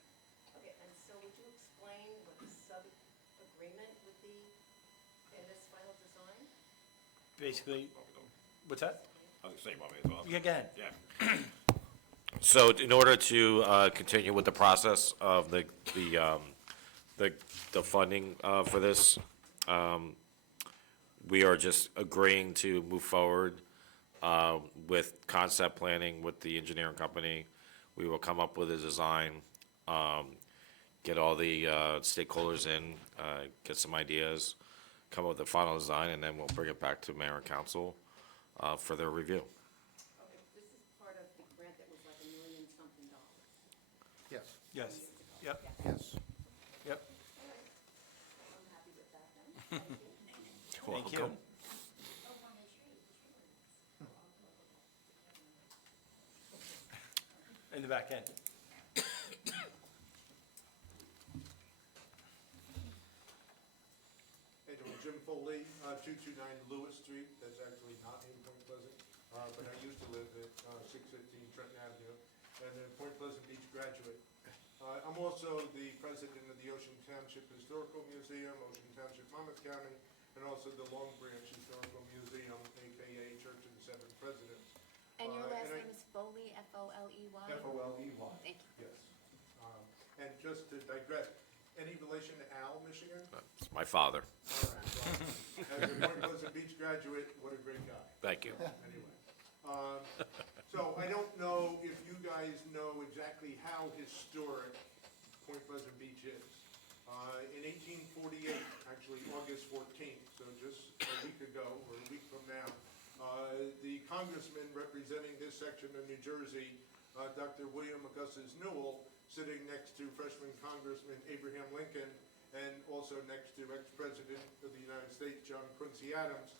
Okay, and so would you explain what the sub-agreement would be in this final design? Basically, what's that? I was gonna say, you want me as well? Yeah, go ahead. Yeah. So in order to continue with the process of the funding for this, we are just agreeing to move forward with concept planning with the engineering company. We will come up with a design, get all the stakeholders in, get some ideas, come up with the final design, and then we'll bring it back to mayor and council for their review. Okay, this is part of the grant that was like $1 million something. Yes, Yes. Yep, yes. yep. I'm happy with that then. Thank you. Thank you. Welcome. In the back end. Hey, doing Jim Foley, 229 Lewis Street, that's actually not in Point Pleasant, but I used to live at 615 Trenton Avenue, and a Point Pleasant Beach graduate. I'm also the president of the Ocean Township Historical Museum, Ocean Township, Monmouth County, and also the Long Branch Historical Museum, AKA Church of the Seven Presidents. And your last and I- name is Foley, F-O-L-E-Y? Foley. Thank you. Yes. And just to digress, any relation to Al, Michigan? It's my father. All right, well, As a Point Pleasant Beach graduate, what a great guy. Thank you. Anyway, so I don't know if you guys know exactly how historic Point Pleasant Beach is. In 1848, actually August 14th, so just a week ago, or a week from now, the congressman representing this section of New Jersey, Dr. William Augustus Newell, sitting next to freshman Congressman Abraham Lincoln, and also next to ex-president of the United States, John Quincy Adams,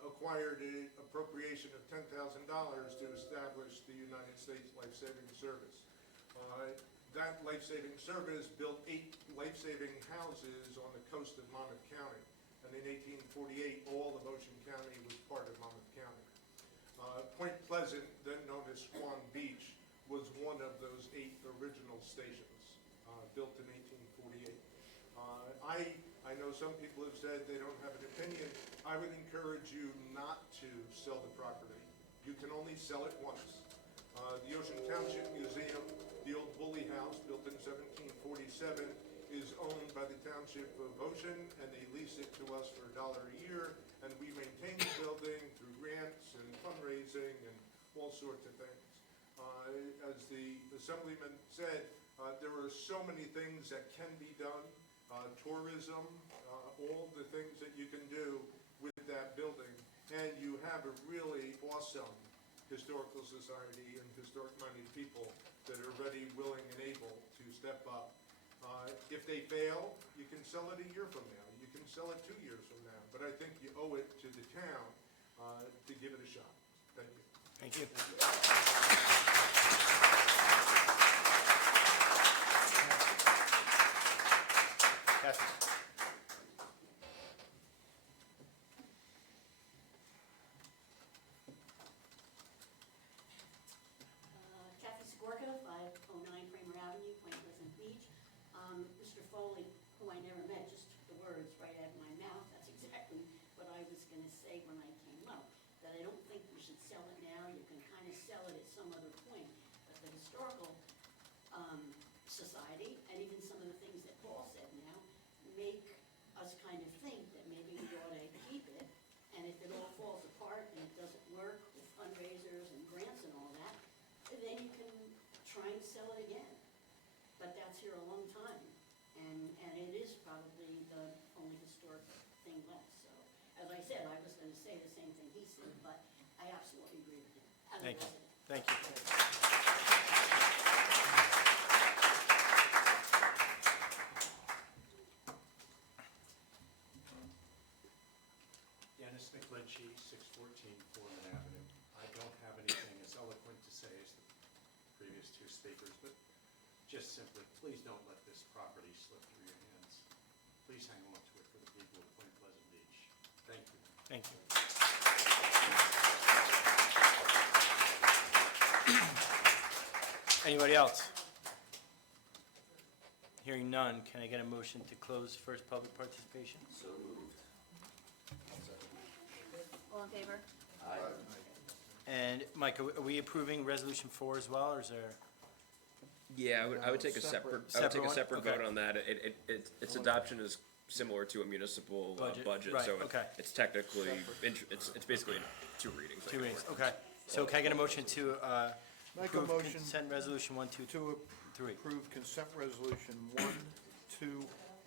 acquired an appropriation of $10,000 to establish the United States Life-Saving Service. That life-saving service built 8 life-saving houses on the coast of Monmouth County. And in 1848, all of Ocean County was part of Monmouth County. Point Pleasant, then known as Swan Beach, was one of those 8 original stations, built in 1848. I know some people have said they don't have an opinion. I would encourage you not to sell the property. You can only sell it once. The Ocean Township Museum, the old Woolley House, built in 1747, is owned by the Township of Ocean, and they lease it to us for $1 a year, and we maintain the building through grants and fundraising and all sorts of things. As the Assemblyman said, there are so many things that can be done, tourism, all the things that you can do with that building, and you have a really awesome historical society and historic-minded people that are ready, willing, and able to step up. If they fail, you can sell it a year from now. You can sell it 2 years from now. But I think you owe it to the town to give it a shot. Thank you. Thank you. Kathy? Kathy Skorka, 509 Kramer Avenue, Point Pleasant Beach. Mr. Foley, who I never met, just took the words right out of my mouth. That's exactly what I was going to say when I came up, that I don't think we should sell it now. You can kind of sell it at some other point. But the Historical Society, and even some of the things that Paul said now, make us kind of think that maybe we ought to keep it. And if it all falls apart and it doesn't work with fundraisers and grants and all that, then you can try and sell it again. But that's here a long time, and it is probably the only historic thing left. So, as I said, I was gonna say the same thing he said, but I absolutely agree with him. As a Thank you. resident. Thank you. Dennis McLinchy, 614 Foreman Avenue. I don't have anything as eloquent to say as the previous 2 speakers, but just simply, please don't let this property slip through your hands. Please hang on to it for the people of Point Pleasant Beach. Thank you. Thank you. Anybody else? Hearing none, can I get a motion to close first public participation? So moved. All in favor? And Mike, are we approving resolution 4 as well, or is there? Yeah, I would take a Separate. Separate one? separate Okay. vote on that. Its adoption is similar to a municipal budget, Right, so okay. it's technically, it's basically 2 readings. I 2 guess. readings, okay. So can I get a motion to Make a approve motion consent resolution 1, 2, to 3? approve consent resolution 1, 2,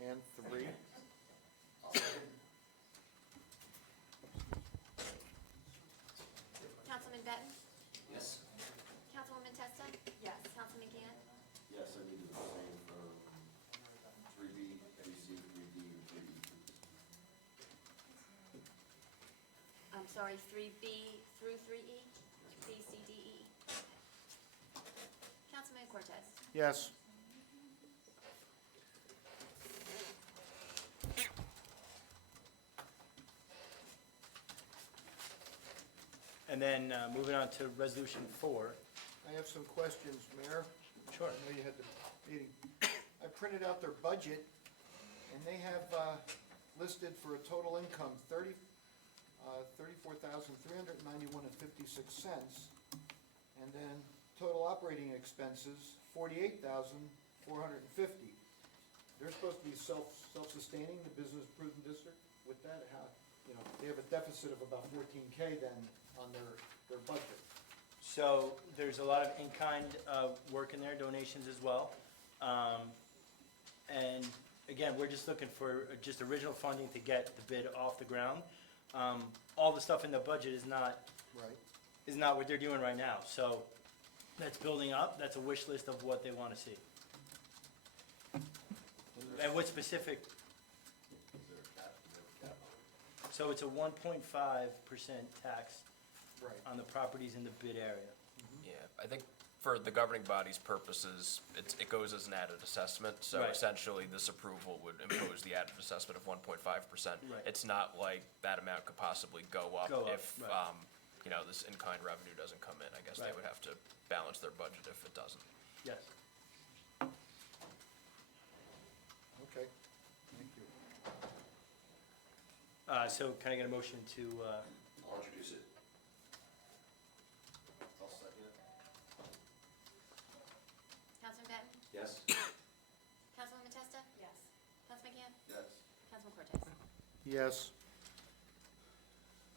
and 3. Councilman Benton? Yes. Councilwoman Testa? Yes. Councilman Gann? Yes, I need to abstain from 3B, 3C, 3D, and 3E. I'm sorry, 3B through 3E? B, C, D, E? Councilman Cortez? Yes. And then moving on to resolution 4. I have some questions, Mayor. Sure. I know you had the meeting. I printed out their budget, and they have listed for a total income $34,391.56, and then total operating expenses $48,450. They're supposed to be self-sustaining, the Business Improvement District? with that, how, you know, they have a deficit of about 14K then on their budget. So there's a lot of in-kind work in there, donations as well. And again, we're just looking for just original funding to get the bid off the ground. All the stuff in the budget is not Right. what they're doing right now. So that's building up, that's a wish list of what they want to see. And what specific, Is there a cap? Do they have a cap on it? so it's a 1.5% tax Right. on the properties in the bid area. Yeah, I think for the governing body's purposes, it goes as an added assessment, so Right. essentially this approval would impose the added assessment of 1.5%. Right. It's not like that amount could possibly go up Go up, if, right. you know, this in-kind revenue doesn't come in. I guess they Right. would have to balance their budget if it doesn't. Yes. Okay, thank you. So can I get a motion to, I'll introduce it. I'll second it. Councilman Benton? Yes? Councilwoman Testa? Yes. Councilman Gann? Yes. Councilman Cortez? Yes.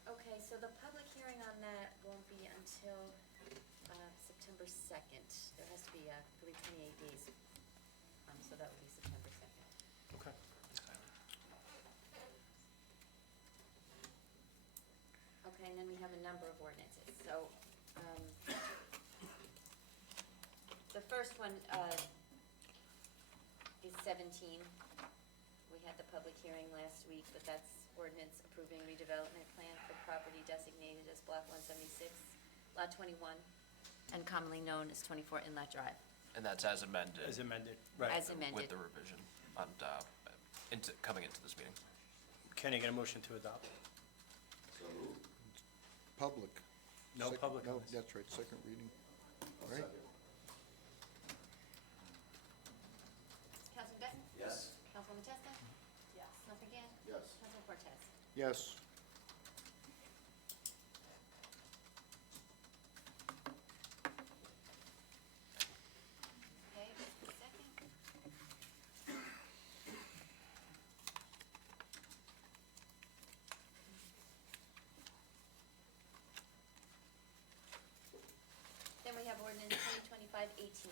Okay, so the public hearing on that won't be until September 2nd. There has to be, I believe, 28 days, so that would be September 2nd. okay. Okay, and then we have a number of ordinances. So, the first one is 17. We had the public hearing last week, but that's ordinance approving redevelopment plan for property designated as Block 176, Lot 21, and commonly known as 24 Inlet Drive, And that's as amended. As amended, right. as amended. With the revision on, coming into this meeting. Can I get a motion to adopt? So moved. Public. No public on No, this. that's right, second reading. I'll Right. second. Councilman Benton? Yes? Councilwoman Testa? Yes. Councilman Gann? Yes. Councilman Cortez? Yes. Okay, just a second. Then we have ordinance 2025-18,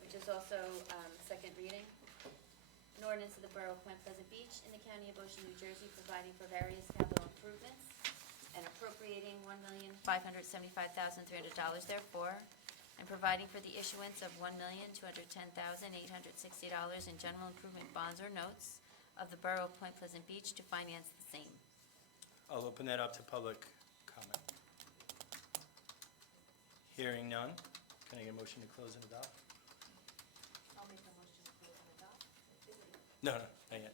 which is also second reading. An ordinance of the Borough of Point Pleasant Beach in the County of Ocean, New Jersey, providing for various capital improvements and appropriating $1,575,300 therefore, and providing for the issuance of $1,210,860 in general improvement bonds or notes of the Borough of Point Pleasant Beach to finance the same. I'll open that up to public comment. Hearing none, can I get a motion to close and adopt? I'll make a motion to close and adopt. No, not yet.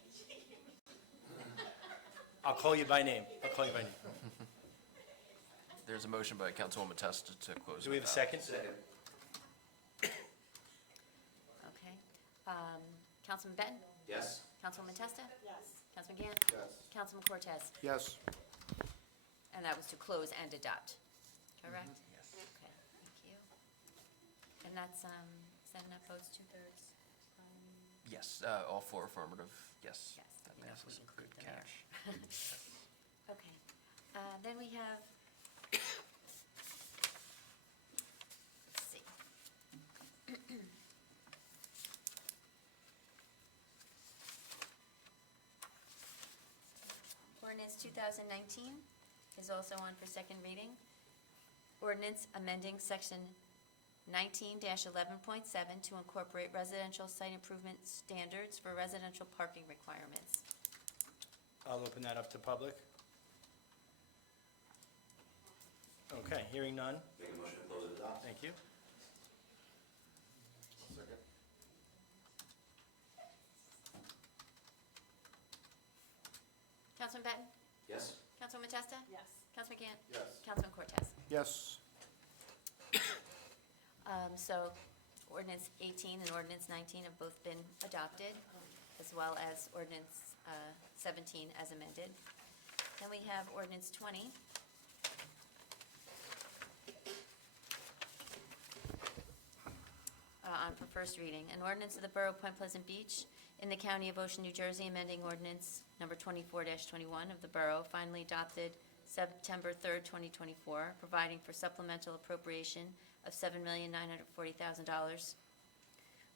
I'll call you by name. There's a motion by Councilwoman Testa to close. Do we have a and second? Second. Okay. Councilman Benton? Yes? Councilwoman Testa? Yes. Councilman Gann? Yes. Councilman Cortez? Yes. And that was to close and adopt, correct? Yes. Okay, thank you. And that's, is that enough votes, 2/3? Yes, all four affirmative, yes. Yes, That enough passes. would Good include the mayor. catch. Okay, then we have, let's see. Ordinance 2019 is also on for second reading. Ordinance amending section 19-11.7 to incorporate residential site improvement standards for residential parking requirements. I'll open that up to public. Okay, hearing none, Make a motion to close and adopt. thank you. Second. Councilman Benton? Yes? Councilwoman Testa? Yes. Councilman Gann? Yes. Councilman Cortez? Yes. So ordinance 18 and ordinance 19 have both been adopted, as well as ordinance 17 as amended. Then we have ordinance 20. On for first reading, an ordinance of the Borough of Point Pleasant Beach in the County of Ocean, New Jersey, amending ordinance number 24-21 of the Borough, finally adopted September 3rd, 2024, providing for supplemental appropriation of $7,940,000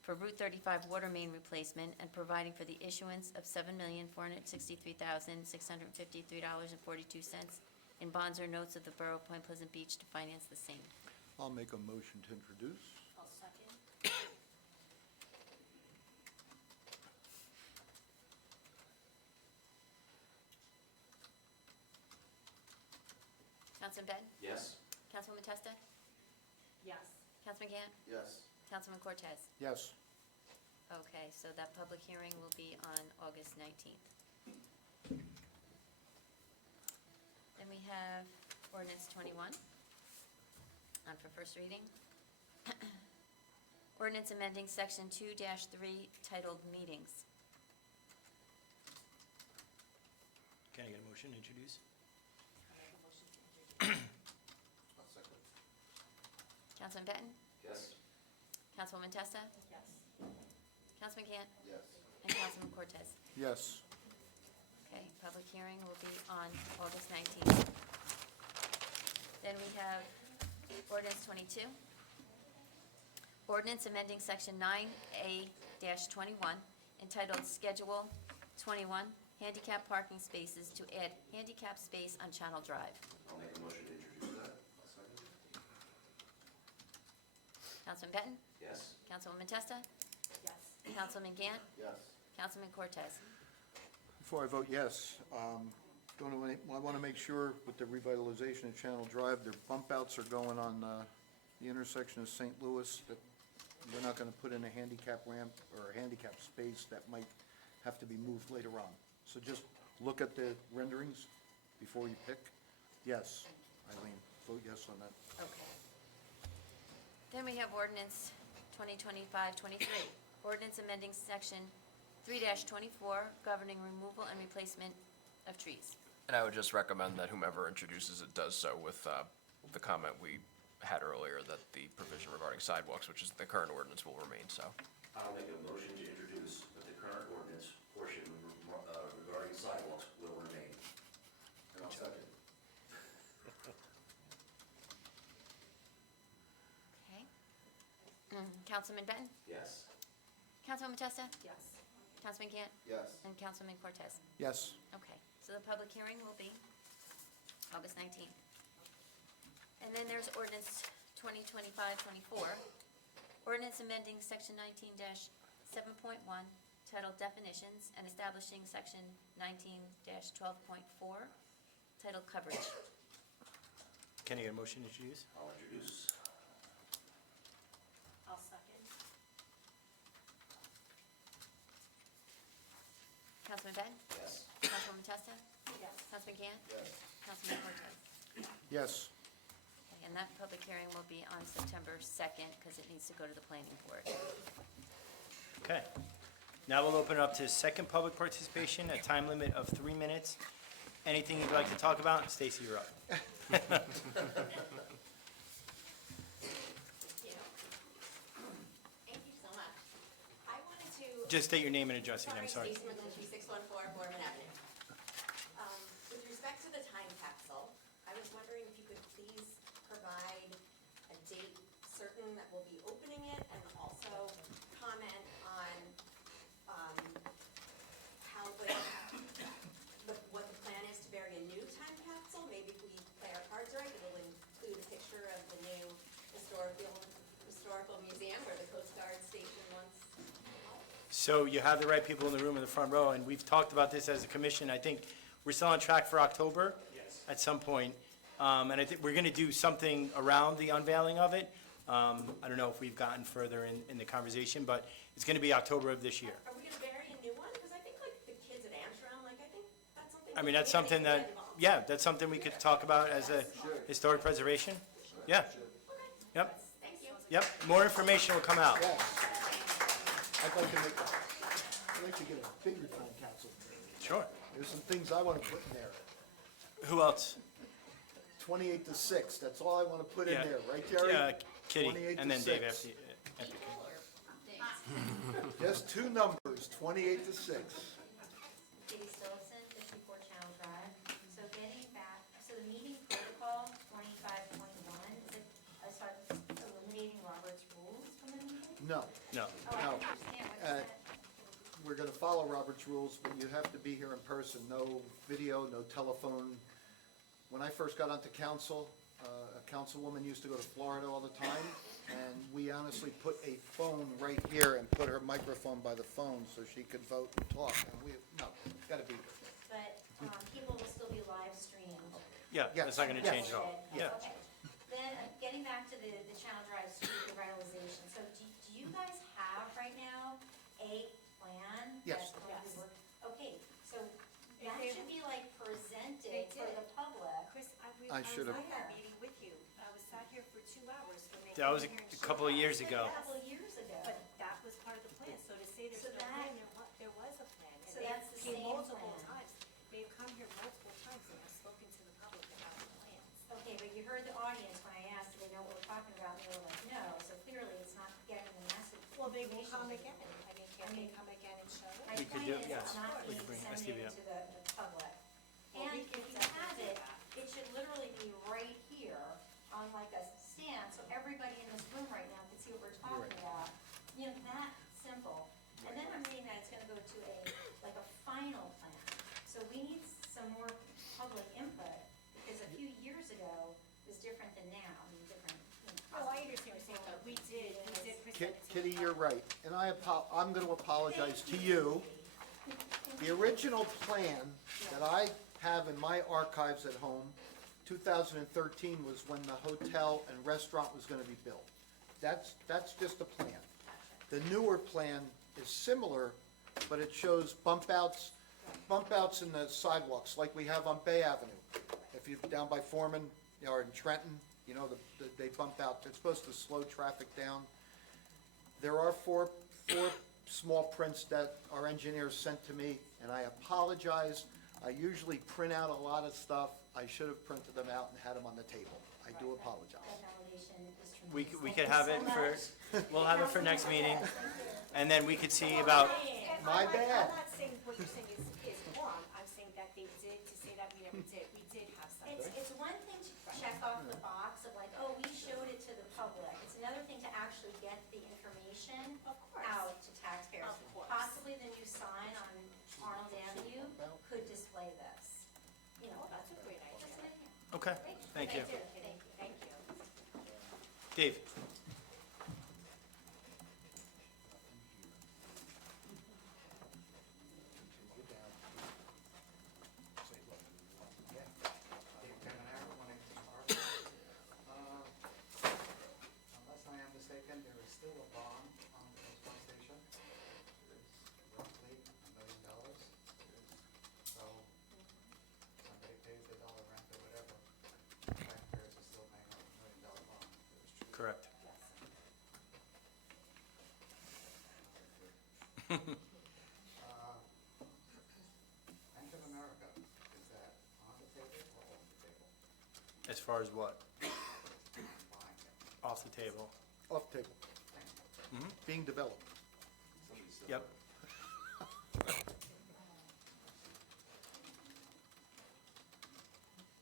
for Route 35 water main replacement and providing for the issuance of $7,463,653.42 in bonds or notes of the Borough of Point Pleasant Beach to finance the same. I'll make a motion to introduce. I'll second. Councilman Benton? Yes. Councilwoman Testa? Yes. Councilman Gann? Yes. Councilman Cortez? Yes. Okay, so that public hearing will be on August 19th. Then we have ordinance 21 on for first reading. Ordinance amending section 2-3 titled Meetings. Can I get a motion to introduce? I'll second. Councilman Benton? Yes. Councilwoman Testa? Yes. Councilman Gann? Yes. And Councilman Cortez? Yes. Okay, public hearing will be on August 19th. Then we have ordinance 22. Ordinance amending section 9A-21 entitled Schedule 21 Handicap Parking Spaces to add handicap space on Channel Drive. I'll make a motion to introduce that. I'll second. Councilman Benton? Yes. Councilwoman Testa? Yes. Councilman Gann? Yes. Councilman Cortez? Before I vote yes, I want to make sure with the revitalization of Channel Drive, their bump outs are going on the intersection of St. Louis, that we're not going to put in a handicap ramp or a handicap space that might have to be moved later on. So just look at the renderings before you pick. Yes, Eileen, vote yes on that. Okay. Then we have ordinance 2025-23, ordinance amending section 3-24 governing removal and replacement of trees. And I would just recommend that whomever introduces it does so with the comment we had earlier, that the provision regarding sidewalks, which is the current ordinance, will remain so. I'll make a motion to introduce that the current ordinance portion regarding sidewalks will remain. And I'll second. Okay. Councilman Benton? Yes. Councilwoman Testa? Yes. Councilman Gann? Yes. And Councilman Cortez? Yes. Okay, so the public hearing will be August 19th. And then there's ordinance 2025-24, ordinance amending section 19-7.1 titled Definitions and establishing section 19-12.4 titled Coverage. Can I get a motion to introduce? I'll introduce. I'll second. Councilman Benton? Yes. Councilwoman Testa? Yes. Councilman Gann? Yes. Councilman Cortez? Yes. Okay, and that public hearing will be on September 2nd because it needs to go to the planning board. Okay. Now we'll open it up to second public participation, a time limit of 3 minutes. Anything you'd like to talk about? Stacy, you're up. Thank you so much. I wanted to. Just state your name and address again, I'm sorry. Stacy McGlinchey, 614 Boardman Avenue. With respect to the time capsule, I was wondering if you could please provide a date certain that we'll be opening it, and also comment on how what the plan is to bury a new time capsule. Maybe if we play our cards right, it'll include a picture of the new historical museum where the Coast Guard station once. So you have the right people in the room in the front row, and we've talked about this as a commission. I think we're still on track for October. Yes. At some point. And I think we're gonna do something around the unveiling of it. I don't know if we've gotten further in the conversation, but it's gonna be October of this year. Are we gonna bury a new one? Because I think like the kids at Antrim, like I think that's something. I mean, that's something that, yeah, that's something we could talk about as a historic preservation. Yeah. Yep, Thank you. yep. More information will come out. Yes. I'd like to get a bigger time capsule. Sure. There's some things I want to put in there. Who else? 28 to 6, that's all I want to put in Yeah. there, right, Terry? Kitty, 28 and to then Dave 6. after. Just two numbers. is 28 to 6. Katie Stillson, 54 Channel Drive. So getting back, so the meeting protocol 2521, is it, start eliminating Robert's rules from the meeting? No, No. Oh, I No. don't understand, what Uh, is that? we're gonna follow Robert's rules, but you have to be here in person, no video, no telephone. When I first got onto council, a councilwoman used to go to Florida all the time, and we honestly put a phone right here and put her microphone by the phone so she could vote and talk, and no, gotta be here. But people will still be live streamed. Yeah, that's not gonna Yes. change at all. Yeah. Okay. Then, getting back to the Channel Drive street revitalization, so do you guys have right now a plan? Yes. that's going to Yes. work? Okay, so If that they- should be like presented They for did. the public. Chris, I should have- was at that meeting with you. I was sat here for 2 hours when they That was came here and a showed couple of us. years ago. A couple of years ago. But that was part of the plan, so to say there's So no that- plan, there was a plan. So And that's the they came same multiple plan. times. They've come here multiple times and have spoken to the public about the plans. Okay, but you heard the audience when I asked, do they know what we're talking about, and they were like, no, so clearly it's not getting the message. Well, they will information come to- again. I mean, can they come again and show My it? We could point do- is, yes. it's not We being could bring disseminated STV to the public. Well, And we if can you definitely have do it, that. it should literally be right here on like a stand, so everybody in this room right now can see what we're talking about. You know, that simple. And then I'm reading that it's gonna go to like a final plan. So we need some more public input, because a few years ago was different than now, I mean, different, you know. Oh, I understand what you're saying, but we did present it to the Kitty, you're public. right, and I'm gonna apologize to you. The original plan that I have in my archives at home, 2013 was when the hotel and restaurant was gonna be built. That's just a plan. The newer plan is similar, but it shows bump outs in the sidewalks, like we have on Bay Avenue. If you're down by Foreman, or in Trenton, you know, they bump out, they're supposed to slow traffic down. There are four small prints that our engineers sent to me, and I apologize. I usually print out a lot of stuff. I should have printed them out and had them on the table. I do apologize. That validation is tremendous. We Thank could you have so it for, much. we'll have it for next meeting, and then we could see about, My bad. I'm not saying what you're saying is wrong, I'm saying that they did, to say that we never did, we did have something. It's one thing to check off the box of like, oh, we showed it to the public. It's another thing to actually get the information Of course. out to taxpayers. Of course. Possibly the new sign on Arnold Avenue could display this, you know. Oh, that's a great Just idea. an idea. okay, thank you. Thank you. Dave? Unless I am mistaken, there is still a bond on the pump station. It is roughly $1 million. So somebody pays the dollar rent or whatever, taxpayers are still paying off $1 million bond. Correct. Bank of America, is that on the table or off the table? As far as what? Buying it. Off the table? Off the table, Mhm. being developed. Yep.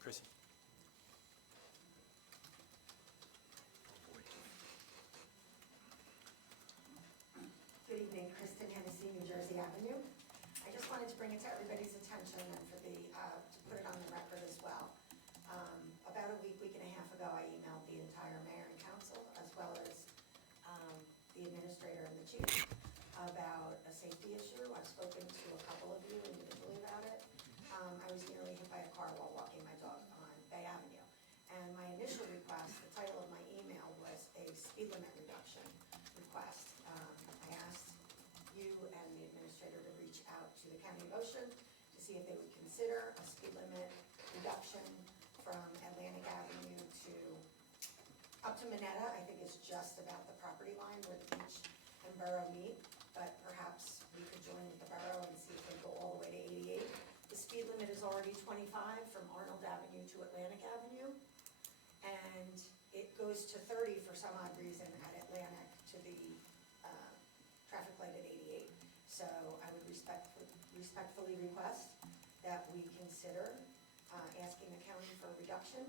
Chrissy? Good evening, Kristen Hennessy, New Jersey Avenue. I just wanted to bring it to everybody's attention and for the, to put it on the record as well. About a week and a half ago, I emailed the entire mayor and council, as well as the administrator and the chief, about a safety issue. I've spoken to a couple of you individually about it. I was nearly hit by a car while walking my dog on Bay Avenue. And my initial request, the title of my email was a speed limit reduction request. I asked you and the administrator to reach out to the County of Ocean to see if they would consider a speed limit reduction from Atlantic Avenue to, up to Minetta. I think it's just about the property line where the beach and borough meet, but perhaps we could join with the borough and see if they go all the way to 88. The speed limit is already 25 from Arnold Avenue to Atlantic Avenue, and it goes to 30 for some odd reason at Atlantic to the traffic light at 88. So I would respectfully request that we consider asking the county for a reduction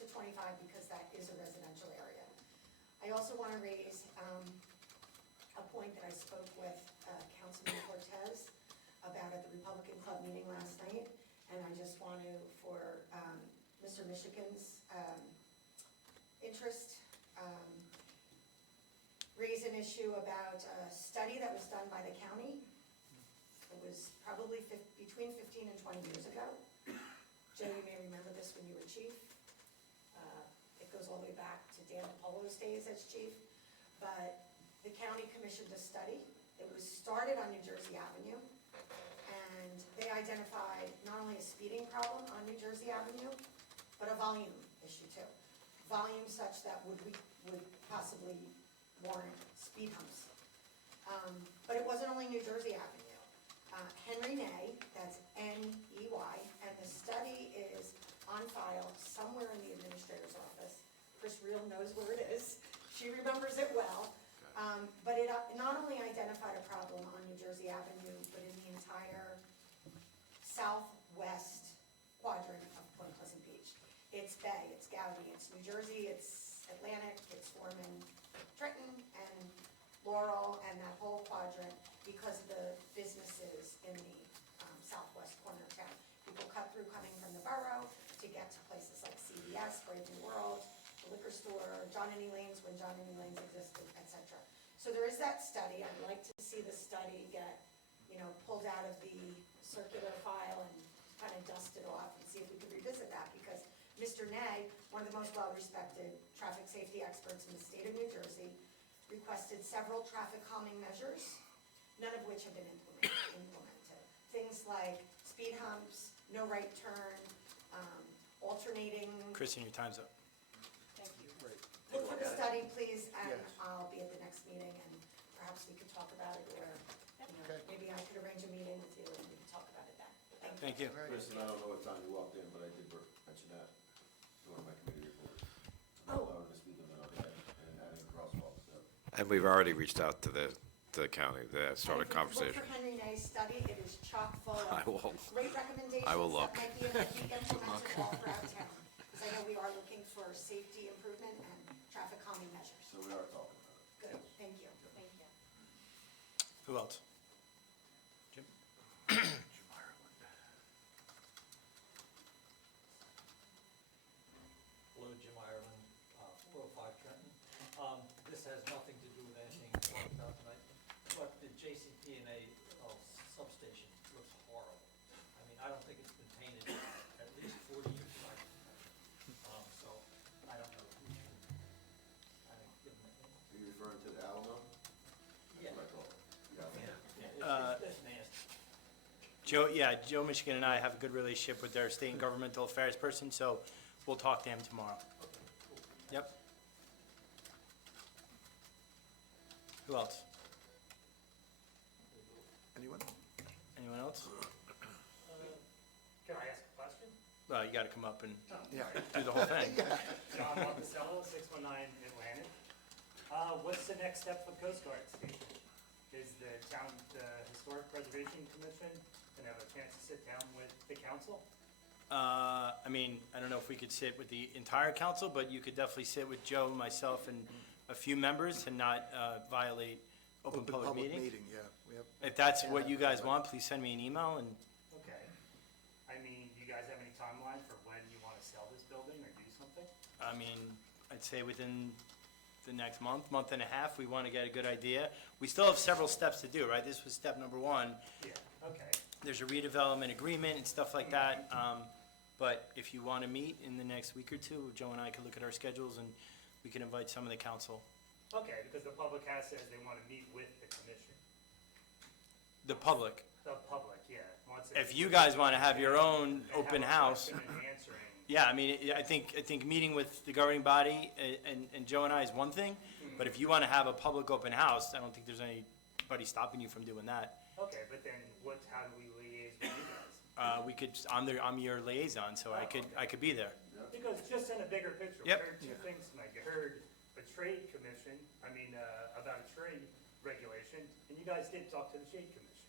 to 25 because that is a residential area. I also want to raise a point that I spoke with Councilman Cortez about at the Republican Club meeting last night, and I just want to, for Mr. Michigan's interest, raise an issue about a study that was done by the county. It was probably between 15 and 20 years ago. Joe, you may remember this when you were chief. It goes all the way back to Dan Polo's days as chief. But the county commissioned a study. It was started on New Jersey Avenue. And they identified not only a speeding problem on New Jersey Avenue, but a volume issue too. Volume such that would possibly warrant speed humps. But it wasn't only New Jersey Avenue. Henry Ney, that's N-E-Y, and the study is on file somewhere in the administrator's office. Chris Reel knows where it is. She remembers it well. But it not only identified a problem on New Jersey Avenue, but in the entire southwest quadrant of Point Pleasant Beach. It's Bay, it's Gowdy, it's New Jersey, it's Atlantic, it's Foreman, Trenton, and Laurel, and that whole quadrant because of the businesses in the southwest corner of town. People cut through coming from the borough to get to places like CVS, Brave New World, the liquor store, John Any Lanes when John Any Lanes existed, etc. So there is that study. I'd like to see the study get, pulled out of the circular file and kind of dusted off and see if we could revisit that because Mr. Ney, one of the most well-respected traffic safety experts in the state of New Jersey, requested several traffic calming measures, none of which have been implemented. Things like speed humps, no right turn, alternating. Kristen, your time's up. Thank you. Great. Look for the study, please, and Yes. I'll be at the next meeting, and perhaps we could talk about it, or, Okay. maybe I could arrange a meeting with you, and we could talk about it then. Thank you. All right. Kristen, I don't know what time you walked in, but I did mention that during my committee report. Oh. Allowing the speed limit up there and adding crosswalks, so. And we've already reached out to the county to start a conversation. Look for Henry Nay's study, it is chock full I of will. great recommendations I will that look. might be implemented all throughout town. Because I know we are looking for safety improvement and traffic calming measures. So we are talking about it. Good, thank you. Thank you. Who else? Jim? Hello, Jim Ireland, 405 Trenton. This has nothing to do with anything we talked about tonight, but the JCP&A substation looks horrible. I mean, I don't think it's been painted at least 40 years, right? So I don't know if we should, give them Are you referring to the Alamo? Yeah. That's what I call it. it's nasty. Joe Michigan and I have a good relationship with their state and governmental affairs person, so we'll talk to him tomorrow. Yep. Who else? Anyone? Anyone else? Can I ask a question? Well, you gotta come up and Yeah. do the whole thing. John Monticello, 619 Atlantic. What's the next step for Coast Guard Station? Is the Historic Preservation Commission gonna have a chance to sit down with the council? I don't know if we could sit with the entire council, but you could definitely sit with Joe, myself, and a few members and not violate open public meeting. Yeah, we have. If that's what you guys want, please send me an email and, Okay. I mean, do you guys have any timeline for when you wanna sell this building or do something? I'd say within the next month and a half, we wanna get a good idea. We still have several steps to do, right? This was step number one. Yeah, okay. There's a redevelopment agreement and stuff like that. But if you wanna meet in the next week or two, Joe and I can look at our schedules and we can invite some of the council. Okay, because the public has says they wanna meet with the commission. The public. The public, yeah. wants it- If you guys wanna have your own They have open a house. question and answering. Yeah, I think meeting with the governing body and Joe and I is one thing, but if you wanna have a public open house, I don't think there's anybody stopping you from doing that. Okay, but then how do we liaise with you guys? I'm your liaison, so I could be there. Because just in a bigger picture, we Yep. heard two things tonight. You heard a trade commission, about a trade regulation, and you you guys didn't talk to the Shade Commission.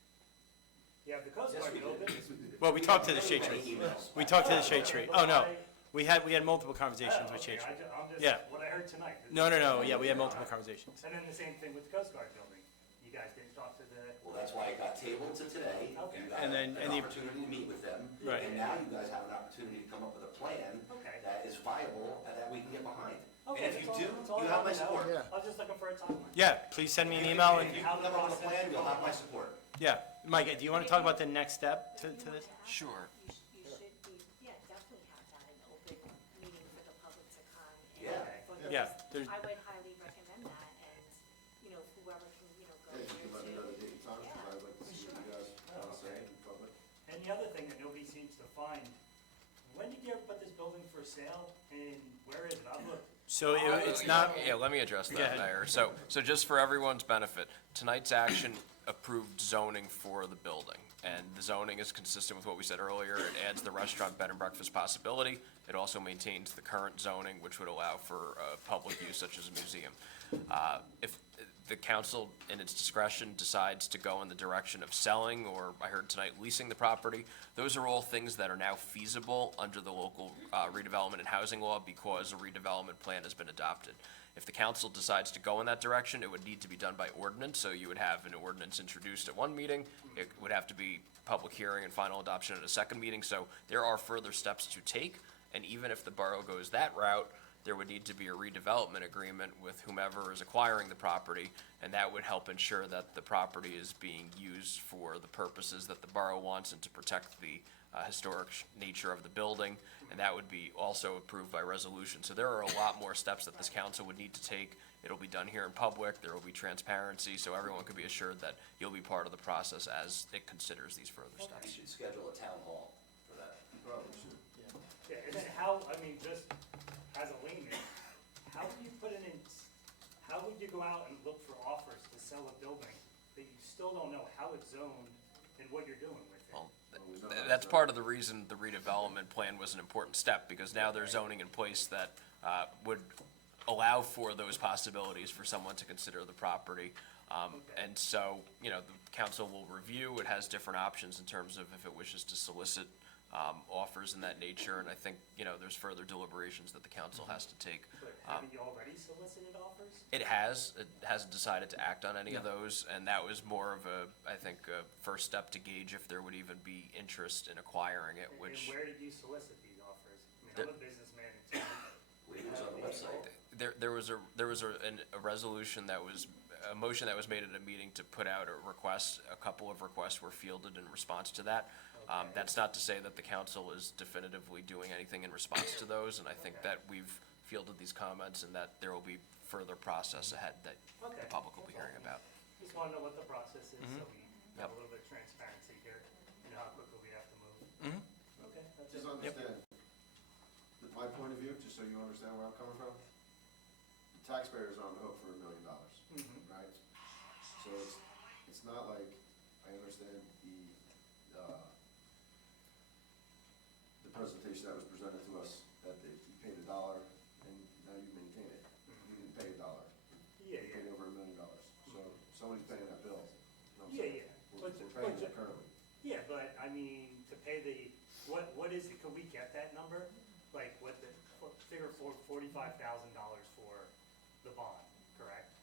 You have the Coast Guard building. Well, we talked to the Shade Tree. We talked to the Shade Tree. Oh, no. We had multiple conversations with Shade Tree. I'm just, Yeah. what I heard tonight. No, yeah, we had multiple conversations. And then the same thing with the Coast Guard building. You guys didn't talk to the, Well, that's why it got tabled to today. Okay. You got And then- an and the- opportunity to meet with them. Right. And now you guys have an opportunity to come up with a plan Okay. that is viable and that we can get behind. okay, And if you that's all- do, that's all you I have my wanted to know. support. Yeah. I was just looking for a timeline. Yeah, please send me an email If and, you come up with a plan, you'll have my support. yeah. Mike, do you want to talk about the next step to this? Sure. You should be, yeah, definitely have that an open meeting for the public to come and. Yeah. for Yeah, those- there's- I would highly recommend that, and, whoever can, go If you can let me know there the date and time, because I'd like to see what you guys want to say in public. And the other thing that nobody seems to find, when did you ever put this building for sale, and where is it? I've looked. So it's not, Yeah, let me address Go that, ahead. Mayor. So just for everyone's benefit, tonight's action approved zoning for the building. And the zoning is consistent with what we said earlier. It adds the restaurant, bed and breakfast possibility. It also maintains the current zoning, which would allow for public use such as a museum. If the council, in its discretion, decides to go in the direction of selling, or I heard tonight leasing the property, those are all things that are now feasible under the local redevelopment and housing law because a redevelopment plan has been adopted. If the council decides to go in that direction, it would need to be done by ordinance, so you would have an ordinance introduced at one meeting, it would have to be public hearing and final adoption at a second meeting, so there are further steps to take, and even if the borough goes that route, there would need to be a redevelopment agreement with whomever is acquiring the property, and that would help ensure that the property is being used for the purposes that the borough wants and to protect the historic nature of the building, and that would be also approved by resolution. So there are a lot more steps that this council would need to take. It'll be done here in public, there will be transparency, so everyone can be assured that you'll be part of the process as it considers these further You steps. should schedule a town hall for that. You probably should. Yeah, and then how, just as a layman, how would you put it in, how would you go out and look for offers to sell a building that you still don't know how it's zoned and what you're doing with it? Well, that's part of the reason the redevelopment plan was an important step, because now there's zoning in place that would allow for those possibilities for someone to consider the property. And so, the council will review, it has different options in terms of if it wishes to solicit offers in that nature, and I think, there's further deliberations that the council has to take. But haven't you already solicited offers? It hasn't decided to act on any of those, and that was more of a first step to gauge if there would even be interest in acquiring it, And which where did you solicit these offers? I mean, I'm a businessman in town. It was on the website. there was a resolution that was, a motion that was made at a meeting to put out a request. A couple of requests were fielded in response to that. That's not to say that the council is definitively doing anything in response to those, and I think that we've fielded these comments and that there will be further process ahead that Okay. the public will be hearing about. Just want to know what the process is, so we Yep. have a little bit of transparency here, and how quickly we have to move. Okay, that's Just it. understand, my point of view, just so you understand where I'm coming from, the taxpayers are on the hook for $1 million, right? So it's not like, I understand the presentation that was presented to us, that you paid $1 and now you maintain it. You didn't pay $1. Yeah, You paid yeah. over $1 million. So somebody's paying that bill. You know what I'm Yeah, saying? yeah. We're paying that currently. Yeah, but I mean, to pay what is it, could we get that number? Like, figure for $45,000 for the bond, correct?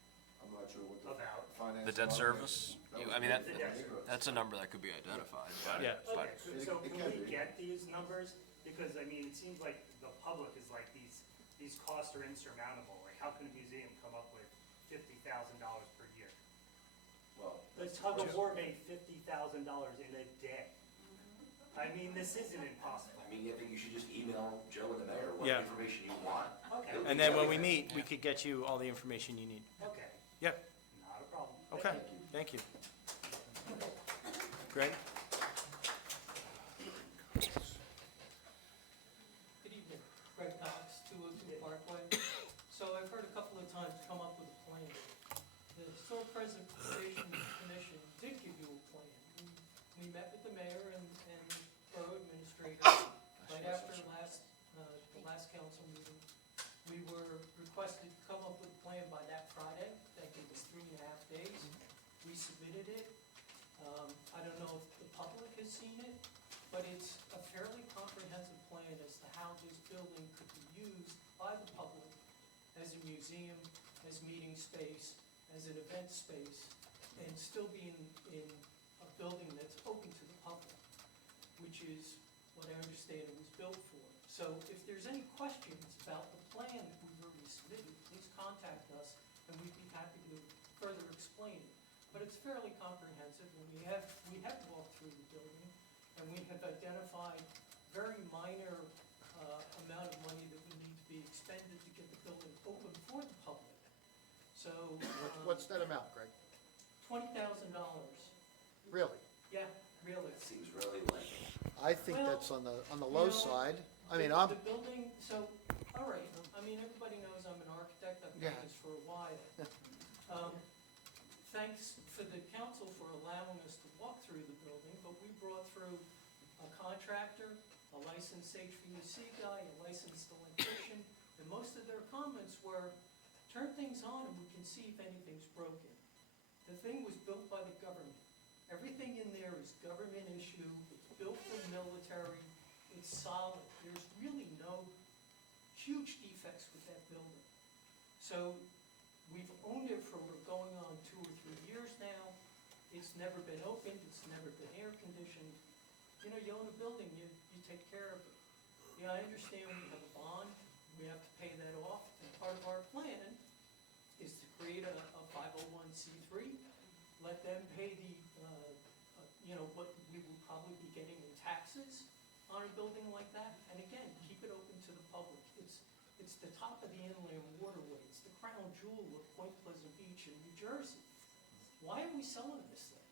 I'm not sure what the About. finance. The debt model service, is. I mean, The debt service. that's a number that could be identified, but, Yeah. but Okay, so It can can we be. get these numbers? Because, I mean, it seems like the public is like, these costs are insurmountable. Like, how can a museum come up with $50,000 per year? Well, The tug of war made $50,000 in a day. I mean, this isn't impossible. I mean, I think you should just email Joe and the mayor what Yeah. information you want. Okay, And then when we meet, we could get you all the information you need. okay, Yeah, not a problem. okay, thank you. Greg? Good evening, Greg Cox, 202 Parkway. So I've heard a couple of times come up with a plan. The Historic Preservation Commission did give you a plan. We met with the mayor and borough administrator right after the last council meeting. We were requested to come up with a plan by that Friday. That gave us 3.5 days. We resubmitted it. I don't know if the public has seen it, but it's a fairly comprehensive plan as to how this building could be used by the public as a museum, as meeting space, as an event space, and still be in a building that's open to the public, which is what I understand it was built for. So if there's any questions about the plan that we've already submitted, please contact us, and we'd be happy to further explain it. But it's fairly comprehensive, and we have walked through the building, and we have identified very minor amount of money that would need to be expended to get the building open for the public. So, What's that amount, Greg? $20,000. Really? Yeah, really. That seems really light. I think Well, that's on the low you know, side. I mean, The I'm, building, so, all right, I mean, everybody knows I'm an architect, I've Yeah. done this for a while. Thanks for the council for allowing us to walk through the building, but we brought through a contractor, a licensed HVAC guy, a licensed electrician, and most of their comments were, turn things on and we can see if anything's broken. The thing was built by the government. Everything in there is government issue, it's built for the military, it's solid. There's really no huge defects with that building. So we've owned it for, we're going on 2 or 3 years now. It's never been opened, it's never been air conditioned. You know, you own a building, you take care of it. Yeah, I understand we have a bond, we have to pay that off, and part of our plan is to create a 501c3, let them pay the, what we will probably be getting in taxes on a building like that, and again, keep it open to the public. It's the top of the inland waterway, it's the crown jewel of Point Pleasant Beach in New Jersey. Why are we selling this thing?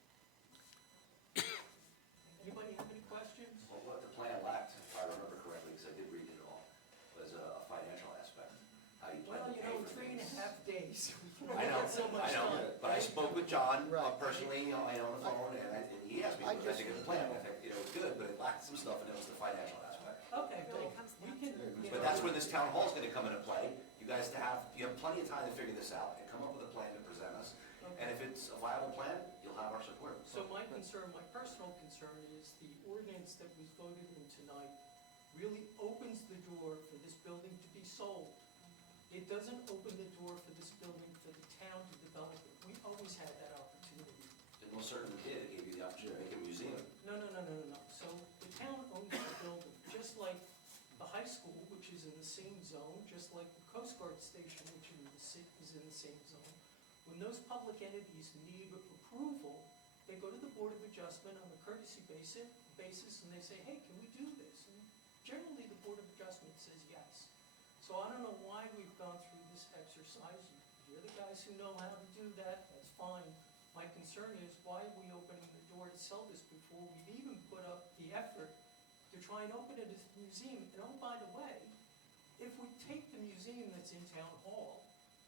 Anybody have any questions? Well, what the plan lacked, if I remember correctly, because I did read it all, was a financial aspect. How you plan Well, to pay for 3.5 days. I know, So much I know, time. but I spoke with John Right. Personally, on the phone, and he asked me, I what I just- think of the plan, I think, it was good, but it lacked some stuff, and it was the financial aspect. Okay, well, we can, But that's where this town hall's gonna come into play, you guys you have plenty of time to figure this out, and come up with a plan to present us, and if it's a viable plan, you'll have our support. So my concern, my personal concern is the ordinance that was voted in tonight really opens the door for this building to be sold. It doesn't open the door for this building for the town to develop it. We always had that opportunity. It most certainly did, it gave you the opportunity to make a museum. No. So the town owns the building, just like the high school, which is in the same zone, just like the Coast Guard station, which is in the same zone. When those public entities need approval, they go to the Board of Adjustment on a courtesy basis, and they say, hey, can we do this? And generally, the Board of Adjustment says yes. So I don't know why we've gone through this exercise. You're the guys who know how to do that, that's fine. My concern is, why are we opening the door to sell this before we've even put up the effort to try and open it as a museum? And oh, by the way, if we take the museum that's in Town Hall,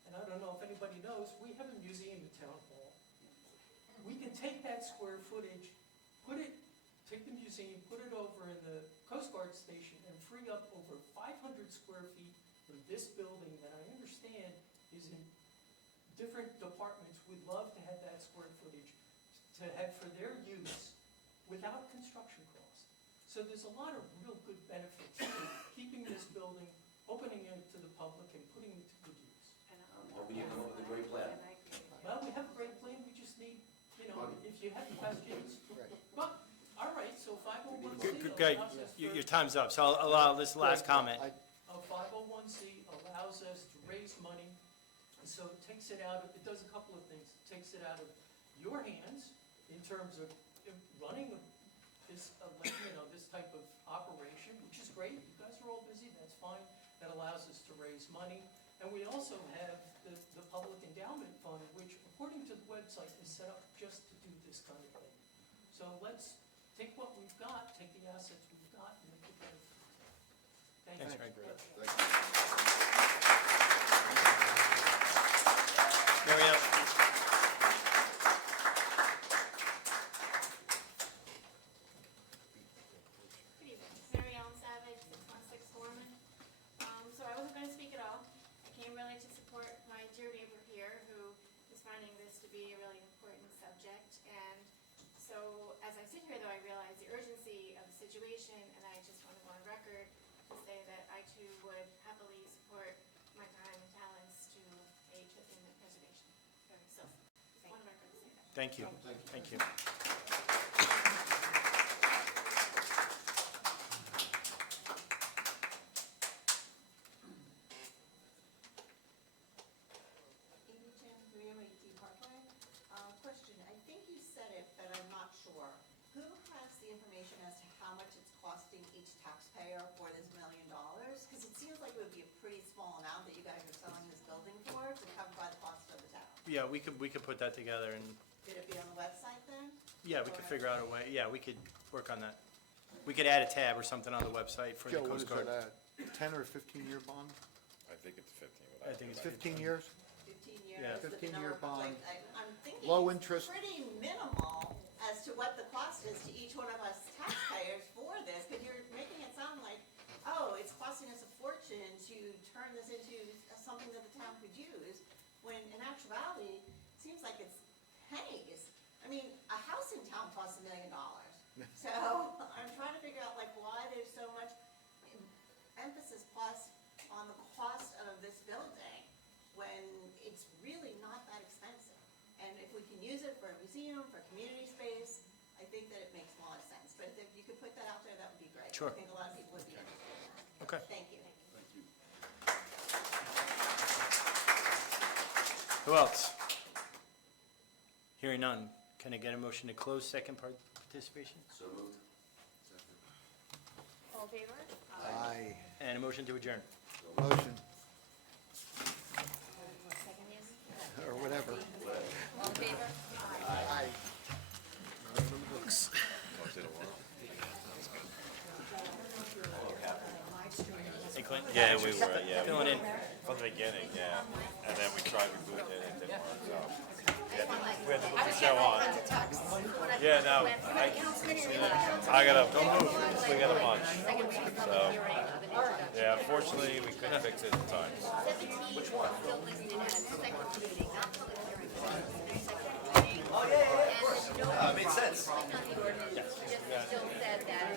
and I don't know if anybody knows, we have a museum in Town Hall. We can take that square footage, take the museum, put it over in the Coast Guard station, and free up over 500 square feet from this building that I understand is in different departments would love to have that square footage to have for their use without construction costs. So there's a lot of real good benefits to keeping this building, opening it to the public, and putting it to good use. I'm hoping you come up with a great plan. Well, we have a great plan, we just need, if you have questions. But, all right, so 501c Greg, allows us your for, time's up, so I'll allow this last comment. a 501c allows us to raise money, so it takes it out of, it does a couple of things. It takes it out of your hands in terms of running this, this type of operation, which is great. You guys are all busy, that's fine. That allows us to raise money. And we also have the Public Endowment Fund, which according to the website is set up just to do this kind of thing. So let's take what we've got, take the assets we've got, and make it better. Thank you. Thanks, Greg. Thank you. Mary Ellen? Good evening, Mary Ellen Savage, 616 Foreman. So I wasn't going to speak at all. I came really to support my dear neighbor here who is finding this to be a really important subject. project. And so as I sit here, though, I realize the urgency of the situation, and I just want to go on record to say that I too would happily support my time and talents to aid in the preservation. So, just want to record to say that. Thank you. Thank you. Amy Chan, 308D Parkway. Question, I think you said it, but I'm not sure. Who has the information as to how much it's costing each taxpayer for this $1 million? Because it seems like it would be a pretty small amount that you guys are selling this building for to cover by the cost of the town. Yeah, we could put that together and, Could it be on the website then? yeah, we could figure out a way, yeah, we could work on that. We could add a tab or something on the website for the Joe, what is Coast Guard. that, 10 or 15-year bond? I think it's 15. I think it's 15 years? 15 years? Yeah. the 15-year number- bond. like, I'm thinking Low it's interest. pretty minimal as to what the cost is to each one of us taxpayers for this, because you're making it sound like, oh, it's costing us a fortune to turn this into something that the town could use, when in actuality, it seems like it's pennies. I mean, a house in town costs $1 million. So I'm trying to figure out like why there's so much emphasis plus on the cost of this building when it's really not that expensive. And if we can use it for a museum, for community space, I think that it makes a lot of sense. But if you could put that out there, that would be great. Sure. I think a lot of people would be interested in that. Okay. Thank you. Who else? Hearing none, can I get a motion to close second part participation? So moved. All in favor? Aye. And a motion to adjourn? Motion, Second, yes? or whatever. All in favor? Aye. Hey, Clinton? Yeah, we were, yeah. Filling in. From the beginning, yeah. And then we tried rebooting it, it didn't work, so. We had to move the show on. Yeah, no, I gotta, we got a bunch, so. Yeah, unfortunately, we couldn't fix it in time. 17 is still listed as second reading, not public hearing. Oh, yeah. Made sense. Click on the ordinance, just still said that,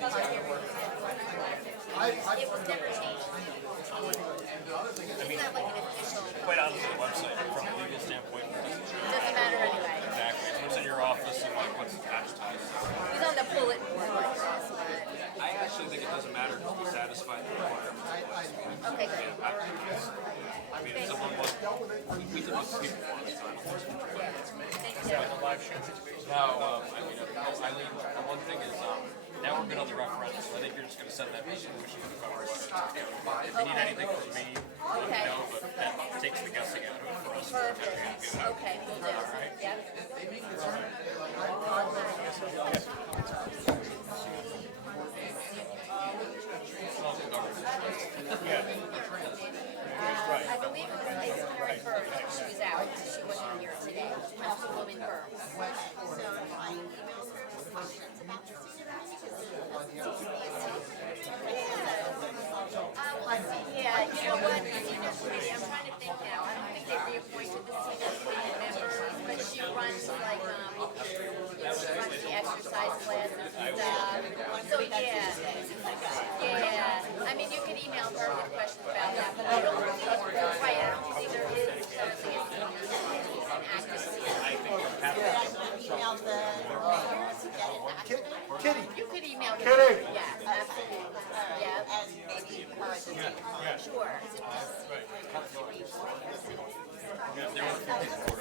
public hearing was at 1:15. It was never changed. It's not like an official, Quite honestly, the website, from a legal standpoint, it doesn't matter anyway. exactly, if it's in your office and like what's advertised. He's on the bulletin board like this, but, I actually think it doesn't matter if we satisfy the requirements. okay, good. I mean, if someone was, we did what people want, so I don't think it's. Thank you. Now, I mean, Eileen, the one thing is, now we're good on the referendum, so I think you're just gonna send that mission, which you can cover letter. If you need anything from me, let me know, but that takes the guessing out of it for us. Perfect, okay, will do. Yep. I believe it was Councilwoman Burns, she was out, she wasn't here today, Councilwoman Burns. So I emailed her some questions about the senior Yeah, you know what, the senior committee, I'm trying to think now, I don't think they reappointed the senior committee members, but she runs like, she runs the exercise classes and stuff. So, yeah, I mean, you can email her with questions about that, but I don't think, right, I don't think there is currently a senior committee, an active senior. emailed the mayor to get it activated. Kitty, You could email her. Kitty. Yeah, absolutely, yeah. And maybe her to Sure. take